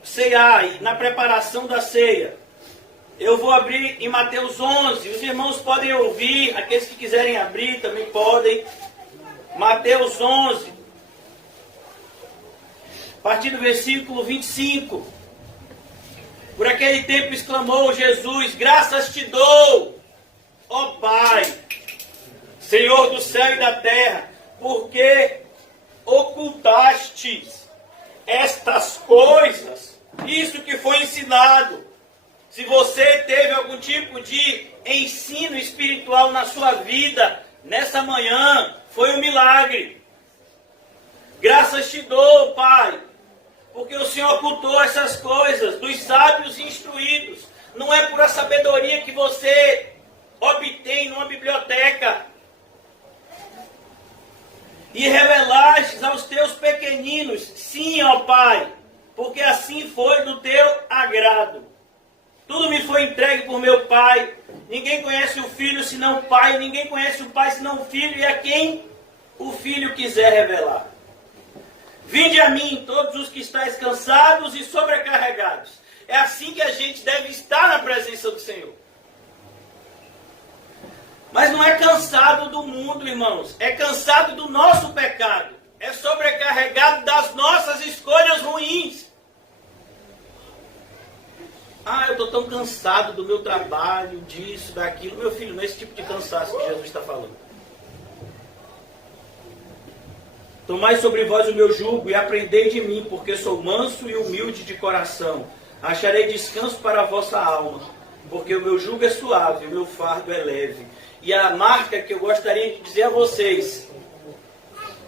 ceiar e na preparação da ceia, eu vou abrir em Mateus 11. Os irmãos podem ouvir, aqueles que quiserem abrir também podem. Mateus 11, a partir do versículo 25. Por aquele tempo exclamou Jesus: graças te dou, ó Pai, Senhor do céu e da terra, porque ocultastes estas coisas, isso que foi ensinado. Se você teve algum tipo de ensino espiritual na sua vida, nessa manhã, foi um milagre. Graças te dou, Pai, porque o Senhor ocultou essas coisas dos sábios e instruídos. Não é por a sabedoria que você obtém numa biblioteca. E revelastes aos teus pequeninos, sim, ó Pai, porque assim foi do teu agrado. Tudo me foi entregue por meu Pai. Ninguém conhece o Filho senão o Pai. Ninguém conhece o Pai senão o Filho, e a quem o Filho quiser revelar. Vinde a mim, todos os que estáis cansados e sobrecarregados. É assim que a gente deve estar na presença do Senhor. Mas não é cansado do mundo, irmãos. É cansado do nosso pecado. É sobrecarregado das nossas escolhas ruins. Ah, eu estou tão cansado do meu trabalho, disso, daquilo. Meu filho, não é esse tipo de cansaço que Jesus está falando. Tomai sobre vós o meu jugo e aprendei de mim, porque sou manso e humilde de coração. Acharei descanso para a vossa alma, porque o meu jugo é suave, o meu fardo é leve. E a marca que eu gostaria de dizer a vocês,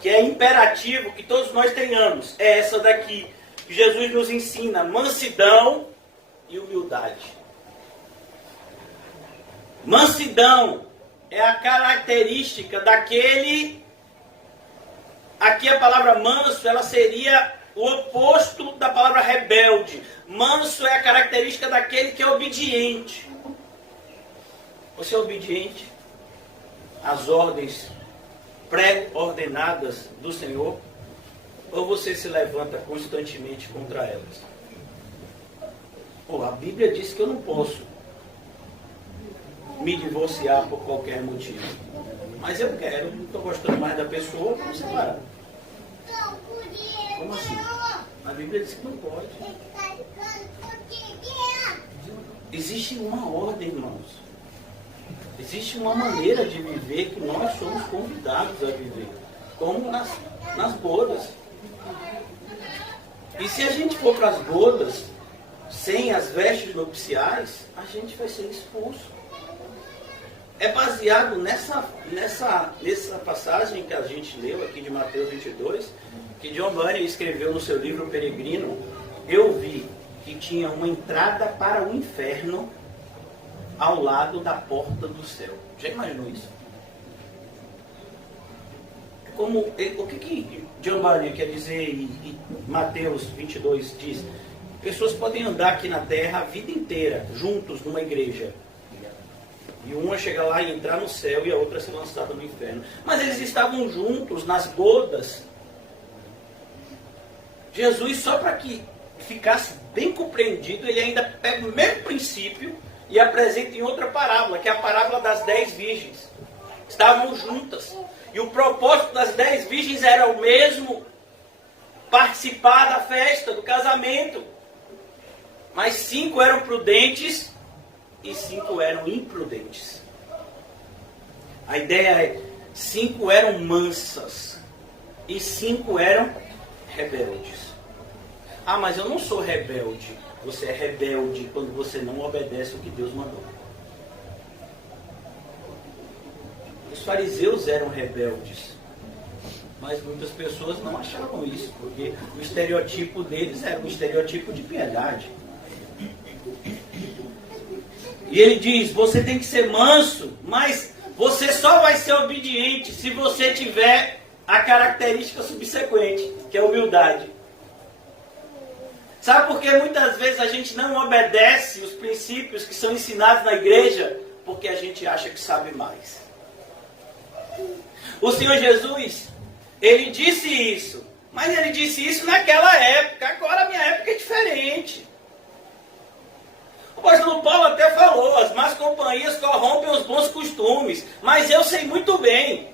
que é imperativo que todos nós tenhamos, é essa daqui, que Jesus nos ensina: mansidão e humildade. Mansidão é a característica daquele... Aqui a palavra manso, ela seria o oposto da palavra rebelde. Manso é a característica daquele que é obediente. Você é obediente às ordens pré-ordenadas do Senhor? Ou você se levanta constantemente contra elas? Pô, a Bíblia diz que eu não posso me divorciar por qualquer motivo. Mas eu quero, não estou gostando mais da pessoa, vamos separar. Como assim? A Bíblia diz que não pode. Existe uma ordem, irmãos. Existe uma maneira de viver que nós somos convidados a viver. Como nas bodas. E se a gente for para as bodas sem as vestes nupciais, a gente vai ser expulso. É baseado nessa passagem que a gente leu aqui de Mateus 22, que John Bunyan escreveu no seu livro Peregrino. Eu vi que tinha uma entrada para o inferno ao lado da porta do céu. Já imaginou isso? O que John Bunyan quer dizer e Mateus 22 diz? Pessoas podem andar aqui na terra a vida inteira, juntos numa igreja. E uma chega lá e entrar no céu e a outra ser lançada no inferno. Mas eles estavam juntos nas bodas. Jesus, só para que ficasse bem compreendido, ele ainda pega o mesmo princípio e apresenta em outra parábola, que é a parábola das 10 virgens. Estavam juntas. E o propósito das 10 virgens era o mesmo: participar da festa, do casamento. Mas 5 eram prudentes e 5 eram imprudentes. A ideia é: 5 eram mansas e 5 eram rebeldes. Ah, mas eu não sou rebelde. Você é rebelde quando você não obedece o que Deus mandou. Os fariseus eram rebeldes, mas muitas pessoas não achavam isso, porque o estereotipo deles era um estereotipo de piedade. E ele diz, você tem que ser manso, mas você só vai ser obediente se você tiver a característica subsequente, que é a humildade. Sabe por que muitas vezes a gente não obedece os princípios que são ensinados na igreja? Porque a gente acha que sabe mais. O Senhor Jesus, ele disse isso, mas ele disse isso naquela época, agora a minha época é diferente. O apóstolo Paulo até falou, as más companhias corrompem os bons costumes, mas eu sei muito bem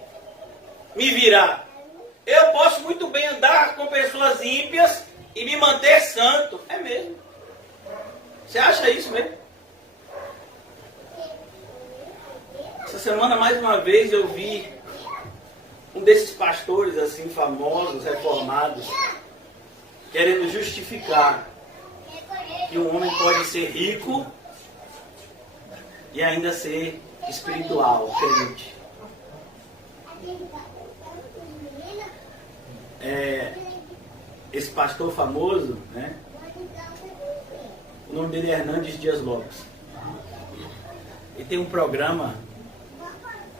me virar. Eu posso muito bem andar com pessoas ímpias e me manter santo. É mesmo. Você acha isso mesmo? Essa semana, mais uma vez, eu vi um desses pastores assim famosos, reformados, querendo justificar que um homem pode ser rico e ainda ser espiritual, crente. Esse pastor famoso, né? O nome dele é Hernandes Dias Lopes. Ele tem um programa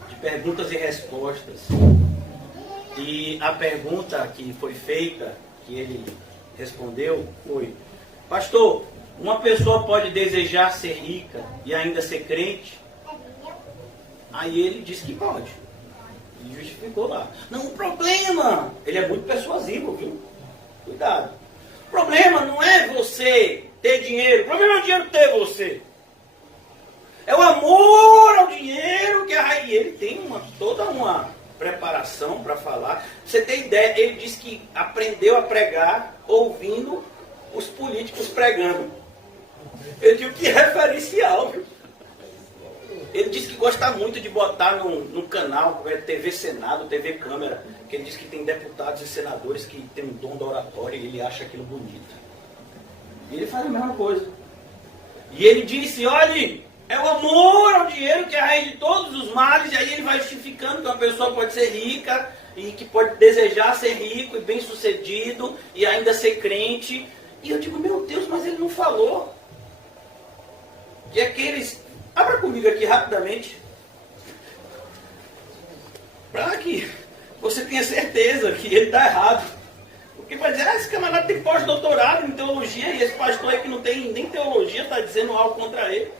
de perguntas e respostas. E a pergunta que foi feita, que ele respondeu, foi: pastor, uma pessoa pode desejar ser rica e ainda ser crente? Aí ele disse que pode. E justificou lá. Não, o problema, ele é muito persuasivo, viu? Cuidado. O problema não é você ter dinheiro. O problema é o dinheiro ter você. É o amor ao dinheiro que e ele tem toda uma preparação para falar. Você tem ideia, ele disse que aprendeu a pregar ouvindo os políticos pregando. Eu digo que referencial, viu? Ele disse que gosta muito de botar no canal, TV Senado, TV Câmara, que ele diz que tem deputados e senadores que tem um dom da oratória e ele acha aquilo bonito. E ele faz a mesma coisa. E ele disse, olhe, é o amor ao dinheiro que é a raiz de todos os males, e aí ele vai justificando que uma pessoa pode ser rica e que pode desejar ser rico e bem sucedido e ainda ser crente. E eu digo, meu Deus, mas ele não falou que aqueles... Abra comigo aqui rapidamente, para que você tenha certeza que ele está errado. Porque vai dizer, esse camarada tem pós-doutorado em teologia e esse pastor aí que não tem nem teologia está dizendo algo contra ele.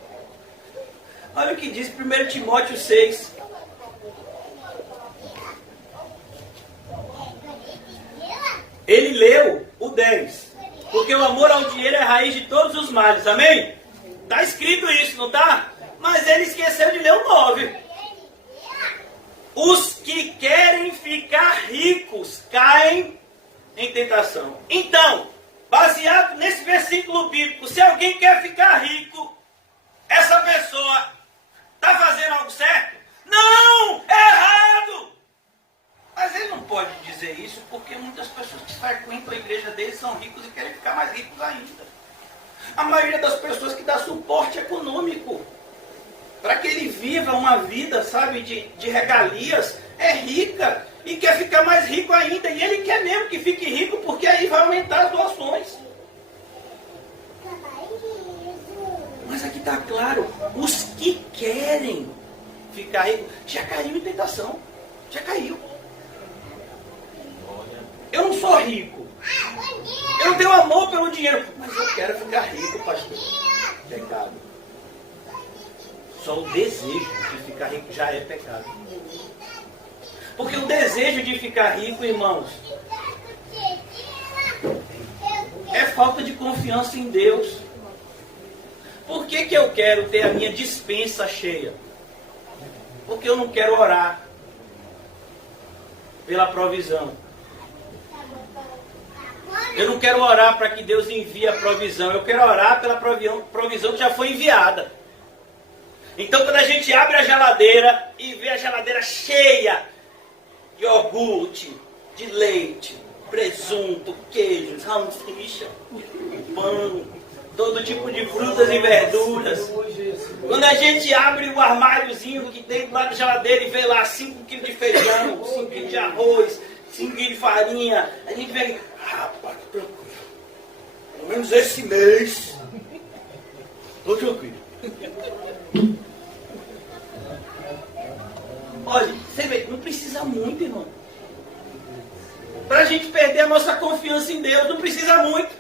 Olha o que diz 1 Timóteo 6. Ele leu o 10. Porque o amor ao dinheiro é a raiz de todos os males. Amém? Está escrito isso, não está? Mas ele esqueceu de ler o 9. Os que querem ficar ricos caem em tentação. Então, baseado nesse versículo bíblico, se alguém quer ficar rico, essa pessoa está fazendo algo certo? Não! É errado! Mas ele não pode dizer isso porque muitas pessoas que frequentam a igreja dele são ricos e querem ficar mais ricos ainda. A maioria das pessoas que dá suporte econômico para que ele viva uma vida, sabe, de regalias, é rica e quer ficar mais rico ainda. E ele quer mesmo que fique rico, porque aí vai aumentar as doações. Mas aqui está claro, os que querem ficar ricos já caiu em tentação. Já caiu. Eu não sou rico. Eu não tenho amor pelo dinheiro. Mas eu quero ficar rico, pastor. Pecado. Só o desejo de ficar rico já é pecado. Porque o desejo de ficar rico, irmãos, é falta de confiança em Deus. Por que eu quero ter a minha despensa cheia? Porque eu não quero orar pela provisão. Eu não quero orar para que Deus envie a provisão. Eu quero orar pela provisão que já foi enviada. Então, quando a gente abre a geladeira e vê a geladeira cheia de iogurte, de leite, presunto, queijo, salsicha, pão, todo tipo de frutas e verduras. Quando a gente abre o armáriozinho que tem lá na geladeira e vê lá 5 kg de feijão, 5 kg de arroz, 5 kg de farinha, a gente vê, rapaz, tranquilo. Pelo menos esse mês, estou tranquilo. Olha, você vê, não precisa muito, irmão. Para a gente perder a nossa confiança em Deus, não precisa muito.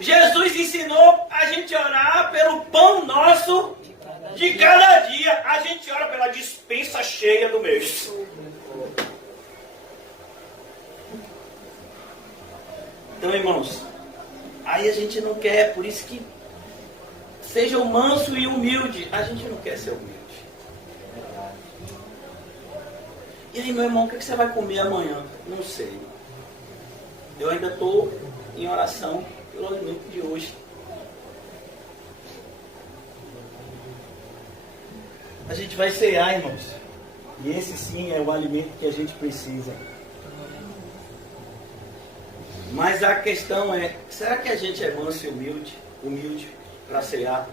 Jesus ensinou a gente a orar pelo pão nosso de cada dia. A gente ora pela despensa cheia do mês. Então, irmãos, aí a gente não quer, por isso que seja manso e humilde. A gente não quer ser humilde. E aí, meu irmão, o que você vai comer amanhã? Não sei. Eu ainda estou em oração pelo alimento de hoje. A gente vai cear, irmãos. E esse sim é o alimento que a gente precisa. Mas a questão é, será que a gente é manso e humilde para cear?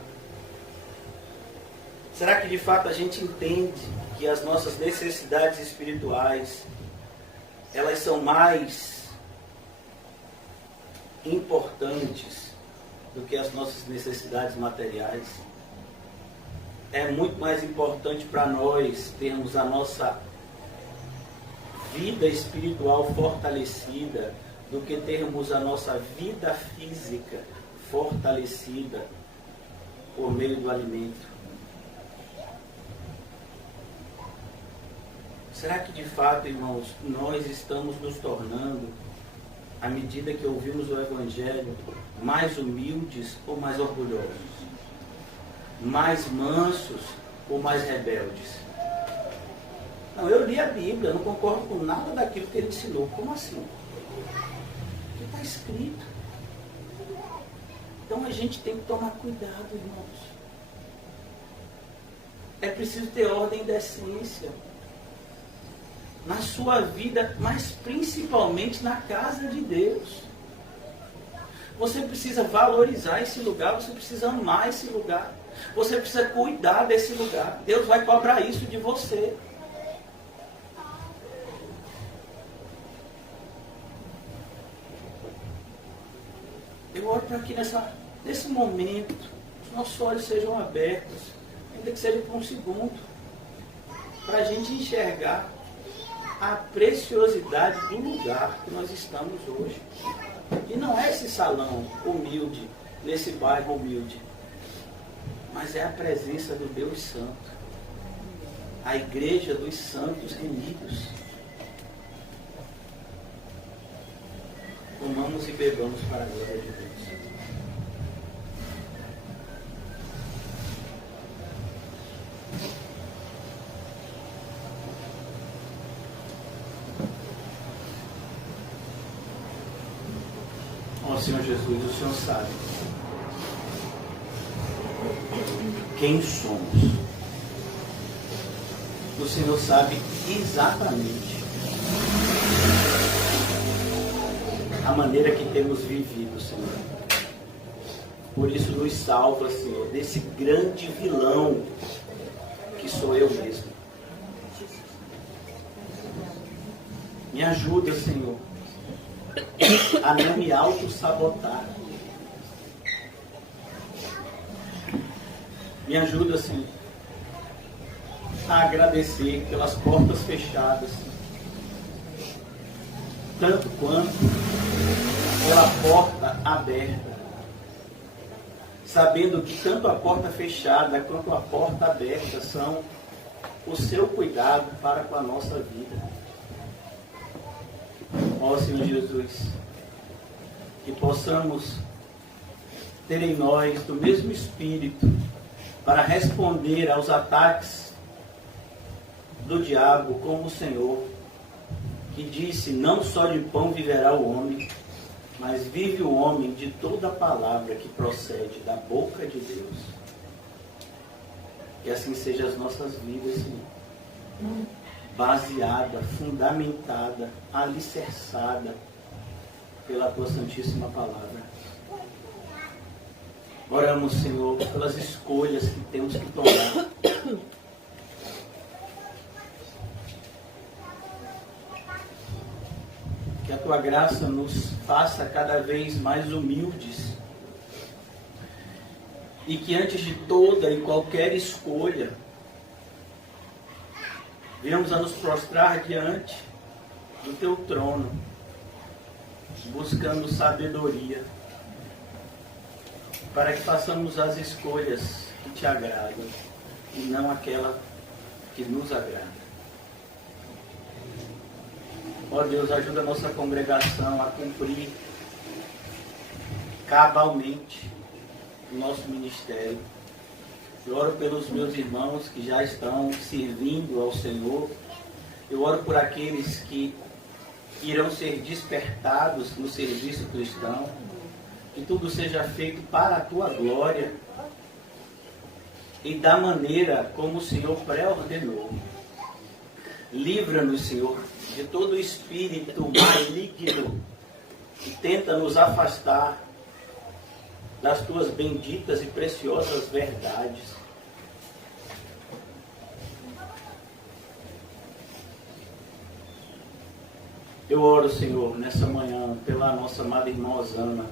Será que de fato a gente entende que as nossas necessidades espirituais, elas são mais importantes do que as nossas necessidades materiais? É muito mais importante para nós termos a nossa vida espiritual fortalecida do que termos a nossa vida física fortalecida por meio do alimento. Será que de fato, irmãos, nós estamos nos tornando, à medida que ouvimos o Evangelho, mais humildes ou mais orgulhosos? Mais mansos ou mais rebeldes? Não, eu li a Bíblia, não concordo com nada daquilo que ele ensinou. Como assim? O que está escrito? Então a gente tem que tomar cuidado, irmãos. É preciso ter ordem e decência na sua vida, mas principalmente na casa de Deus. Você precisa valorizar esse lugar, você precisa amar esse lugar, você precisa cuidar desse lugar. Deus vai cobrar isso de você. Eu oro para que nesse momento os nossos olhos sejam abertos, ainda que seja por um segundo, para a gente enxergar a preciosidade do lugar que nós estamos hoje. E não é esse salão humilde, nesse bairro humilde, mas é a presença do Deus Santo, a igreja dos santos remidos. Comamos e bebamos para a glória de Deus. Ó Senhor Jesus, o Senhor sabe quem somos. O Senhor sabe exatamente a maneira que temos vivido, Senhor. Por isso nos salva, Senhor, desse grande vilão que sou eu mesmo. Me ajuda, Senhor, a não me auto-sabotar. Me ajuda, Senhor, a agradecer pelas portas fechadas, tanto quanto pela porta aberta, sabendo que tanto a porta fechada quanto a porta aberta são o seu cuidado para com a nossa vida. Ó Senhor Jesus, que possamos ter em nós do mesmo espírito para responder aos ataques do diabo, como o Senhor, que disse: não só de pão viverá o homem, mas vive o homem de toda palavra que procede da boca de Deus. Que assim seja as nossas vidas, Senhor, baseada, fundamentada, alicerçada pela Tua Santíssima Palavra. Oramos, Senhor, pelas escolhas que temos que tomar. Que a Tua graça nos faça cada vez mais humildes E que antes de toda e qualquer escolha, viemos a nos prostrar diante do teu trono, buscando sabedoria, para que façamos as escolhas que te agradam e não aquela que nos agrada. Ó Deus, ajuda a nossa congregação a cumprir cabalmente o nosso ministério. Eu oro pelos meus irmãos que já estão servindo ao Senhor. Eu oro por aqueles que irão ser despertados no serviço cristão. Que tudo seja feito para a tua glória e da maneira como o Senhor pré-ordenou. Livra-nos, Senhor, de todo espírito maligno que tenta nos afastar das tuas benditas e preciosas verdades. Eu oro, Senhor, nessa manhã, pela nossa amada irmã Osana,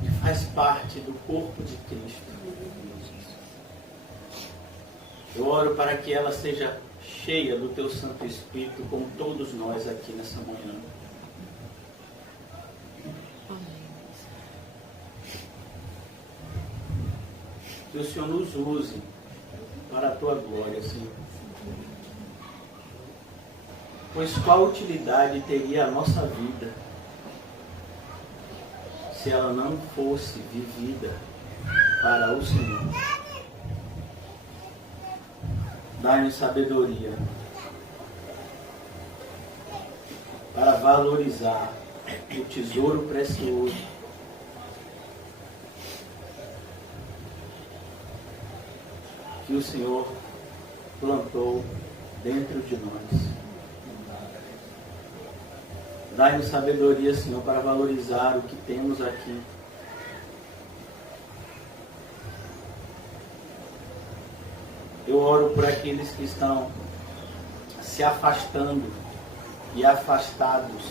que faz parte do corpo de Cristo. Eu oro para que ela seja cheia do teu Santo Espírito, como todos nós aqui nessa manhã. Que o Senhor nos use para a tua glória, Senhor. Pois qual utilidade teria a nossa vida se ela não fosse vivida para o Senhor? Dá-nos sabedoria para valorizar o tesouro precioso que o Senhor plantou dentro de nós. Dai-nos sabedoria, Senhor, para valorizar o que temos aqui. Eu oro por aqueles que estão se afastando e afastados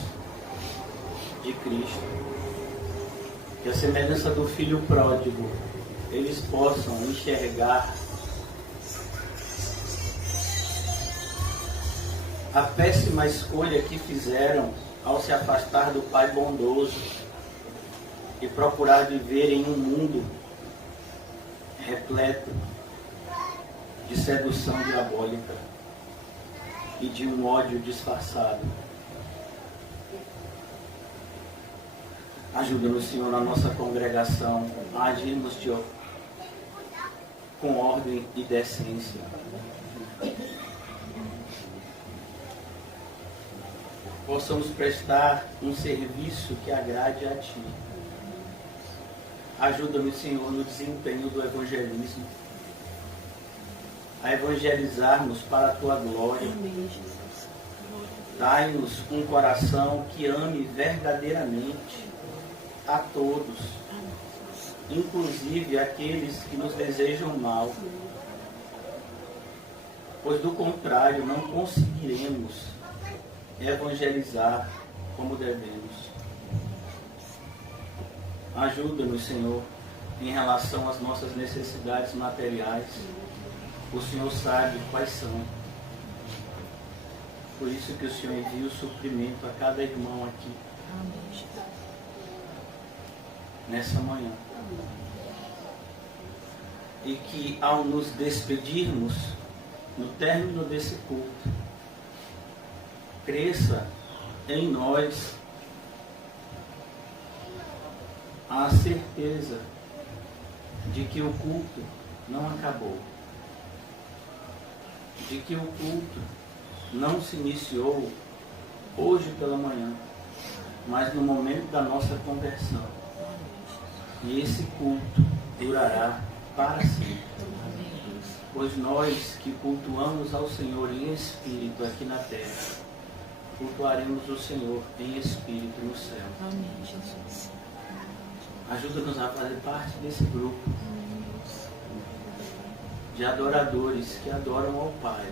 de Cristo. Que a semelhança do filho pródigo, eles possam enxergar a péssima escolha que fizeram ao se afastar do Pai bondoso e procurar viver em um mundo repleto de sedução diabólica e de um ódio disfarçado. Ajuda-nos, Senhor, na nossa congregação a agirmos com ordem e decência. Possamos prestar um serviço que agrade a Ti. Ajuda-nos, Senhor, no desempenho do evangelismo, a evangelizarmos para a Tua glória. Dai-nos um coração que ame verdadeiramente a todos, inclusive aqueles que nos desejam mal, pois do contrário não conseguiremos evangelizar como devemos. Ajuda-nos, Senhor, em relação às nossas necessidades materiais. O Senhor sabe quais são. Por isso que o Senhor envia o suprimento a cada irmão aqui. Nessa manhã. E que ao nos despedirmos, no término desse culto, cresça em nós a certeza de que o culto não acabou, de que o culto não se iniciou hoje pela manhã, mas no momento da nossa conversão. E esse culto durará para sempre. Pois nós que cultuamos ao Senhor em espírito aqui na terra, cultuaremos o Senhor em espírito no céu. Amém, Jesus. Ajuda-nos a fazer parte desse grupo de adoradores que adoram ao Pai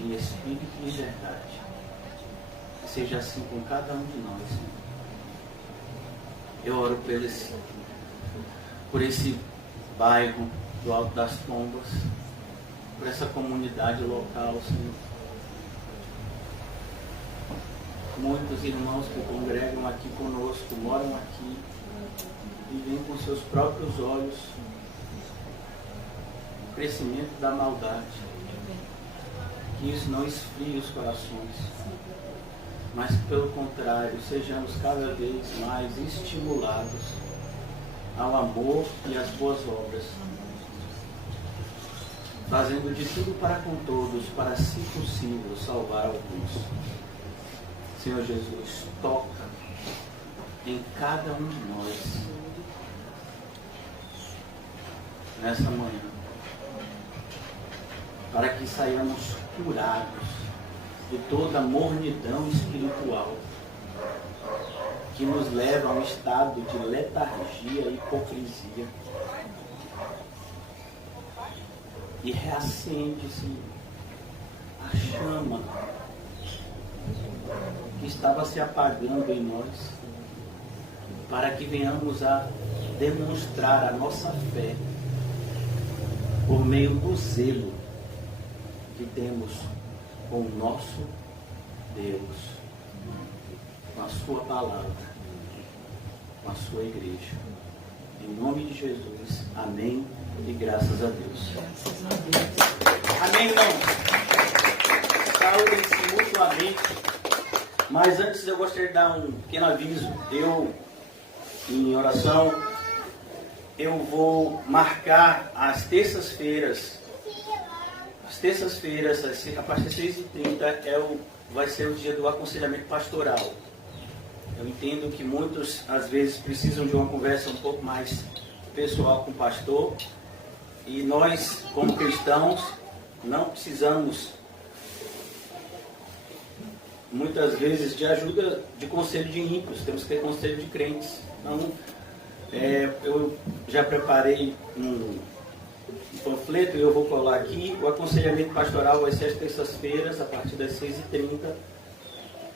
em espírito e em verdade. Que seja assim com cada um de nós. Eu oro por esse bairro do Alto das Pombas, por essa comunidade local, Senhor. Muitos irmãos que congregam aqui conosco, moram aqui e veem com seus próprios olhos o crescimento da maldade. Que isso não esfrie os corações, mas que pelo contrário, sejamos cada vez mais estimulados ao amor e às boas obras, fazendo de tudo para com todos, para, se possível, salvar alguns. Senhor Jesus, toca em cada um de nós nessa manhã, para que saiamos curados de toda a mornidão espiritual que nos leva a um estado de letargia e hipocrisia. E reacende, Senhor, a chama que estava se apagando em nós, para que venhamos a demonstrar a nossa fé por meio do zelo que temos com o nosso Deus, com a sua palavra, com a sua igreja. Em nome de Jesus, amém e graças a Deus. Amém, irmãos? Saúdem-se mutuamente. Mas antes eu gostaria de dar um pequeno aviso. Eu, em oração, eu vou marcar as terças-feiras. As terças-feiras, a partir das 6h30, vai ser o dia do aconselhamento pastoral. Eu entendo que muitos, às vezes, precisam de uma conversa um pouco mais pessoal com o pastor. E nós, como cristãos, não precisamos, muitas vezes, de ajuda de conselho de ímpios. Temos que ter conselho de crentes. Então, eu já preparei um panfleto e eu vou colar aqui. O aconselhamento pastoral vai ser às terças-feiras, a partir das 6h30.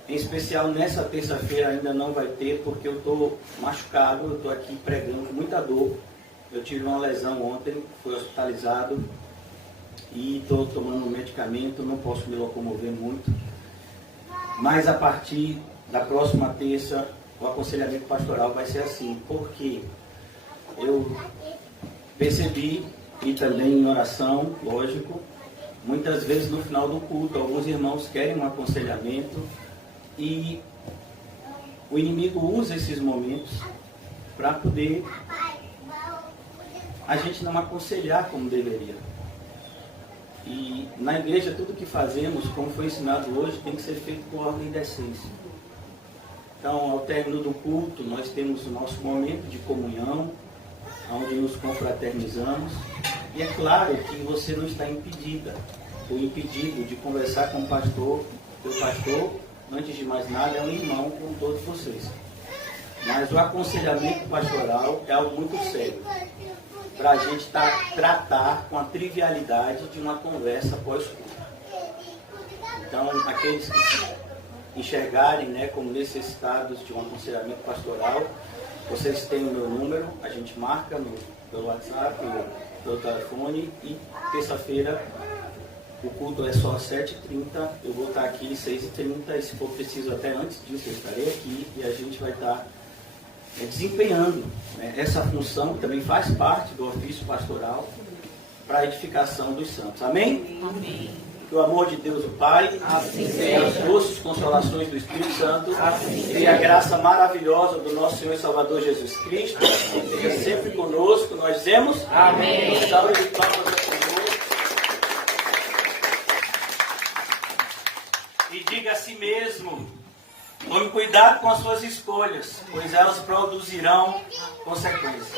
Em especial, nessa terça-feira ainda não vai ter, porque eu estou machucado, eu estou aqui pregando com muita dor. Eu tive uma lesão ontem, fui hospitalizado e estou tomando um medicamento, não posso me locomover muito. Mas a partir da próxima terça, o aconselhamento pastoral vai ser assim, porque eu percebi, e também em oração, lógico, muitas vezes no final do culto, alguns irmãos querem um aconselhamento e o inimigo usa esses momentos para poder a gente não aconselhar como deveria. E na igreja, tudo que fazemos, como foi ensinado hoje, tem que ser feito por ordem e decência. Então, ao término do culto, nós temos o nosso momento de comunhão, onde nos confraternizamos. E é claro que você não está impedida ou impedido de conversar com o pastor. O pastor, antes de mais nada, é um irmão com todos vocês. Mas o aconselhamento pastoral é algo muito sério, para a gente tratar com a trivialidade de uma conversa pós-culto. Então, aqueles que se enxergarem, né, como necessitados de um aconselhamento pastoral, vocês têm o meu número, a gente marca pelo WhatsApp, pelo telefone, e terça-feira o culto é só às 7h30, eu vou estar aqui às 6h30, e se for preciso até antes disso eu estarei aqui, e a gente vai estar desempenhando, né, essa função que também faz parte do ofício pastoral para a edificação dos santos. Amém? Amém. Que o amor de Deus, o Pai, e as doces consolações do Espírito Santo, e a graça maravilhosa do nosso Senhor e Salvador Jesus Cristo, seja sempre conosco. Nós dizemos amém. Salve de palmas ao Senhor. E diga a si mesmo: tome cuidado com as suas escolhas, pois elas produzirão consequências.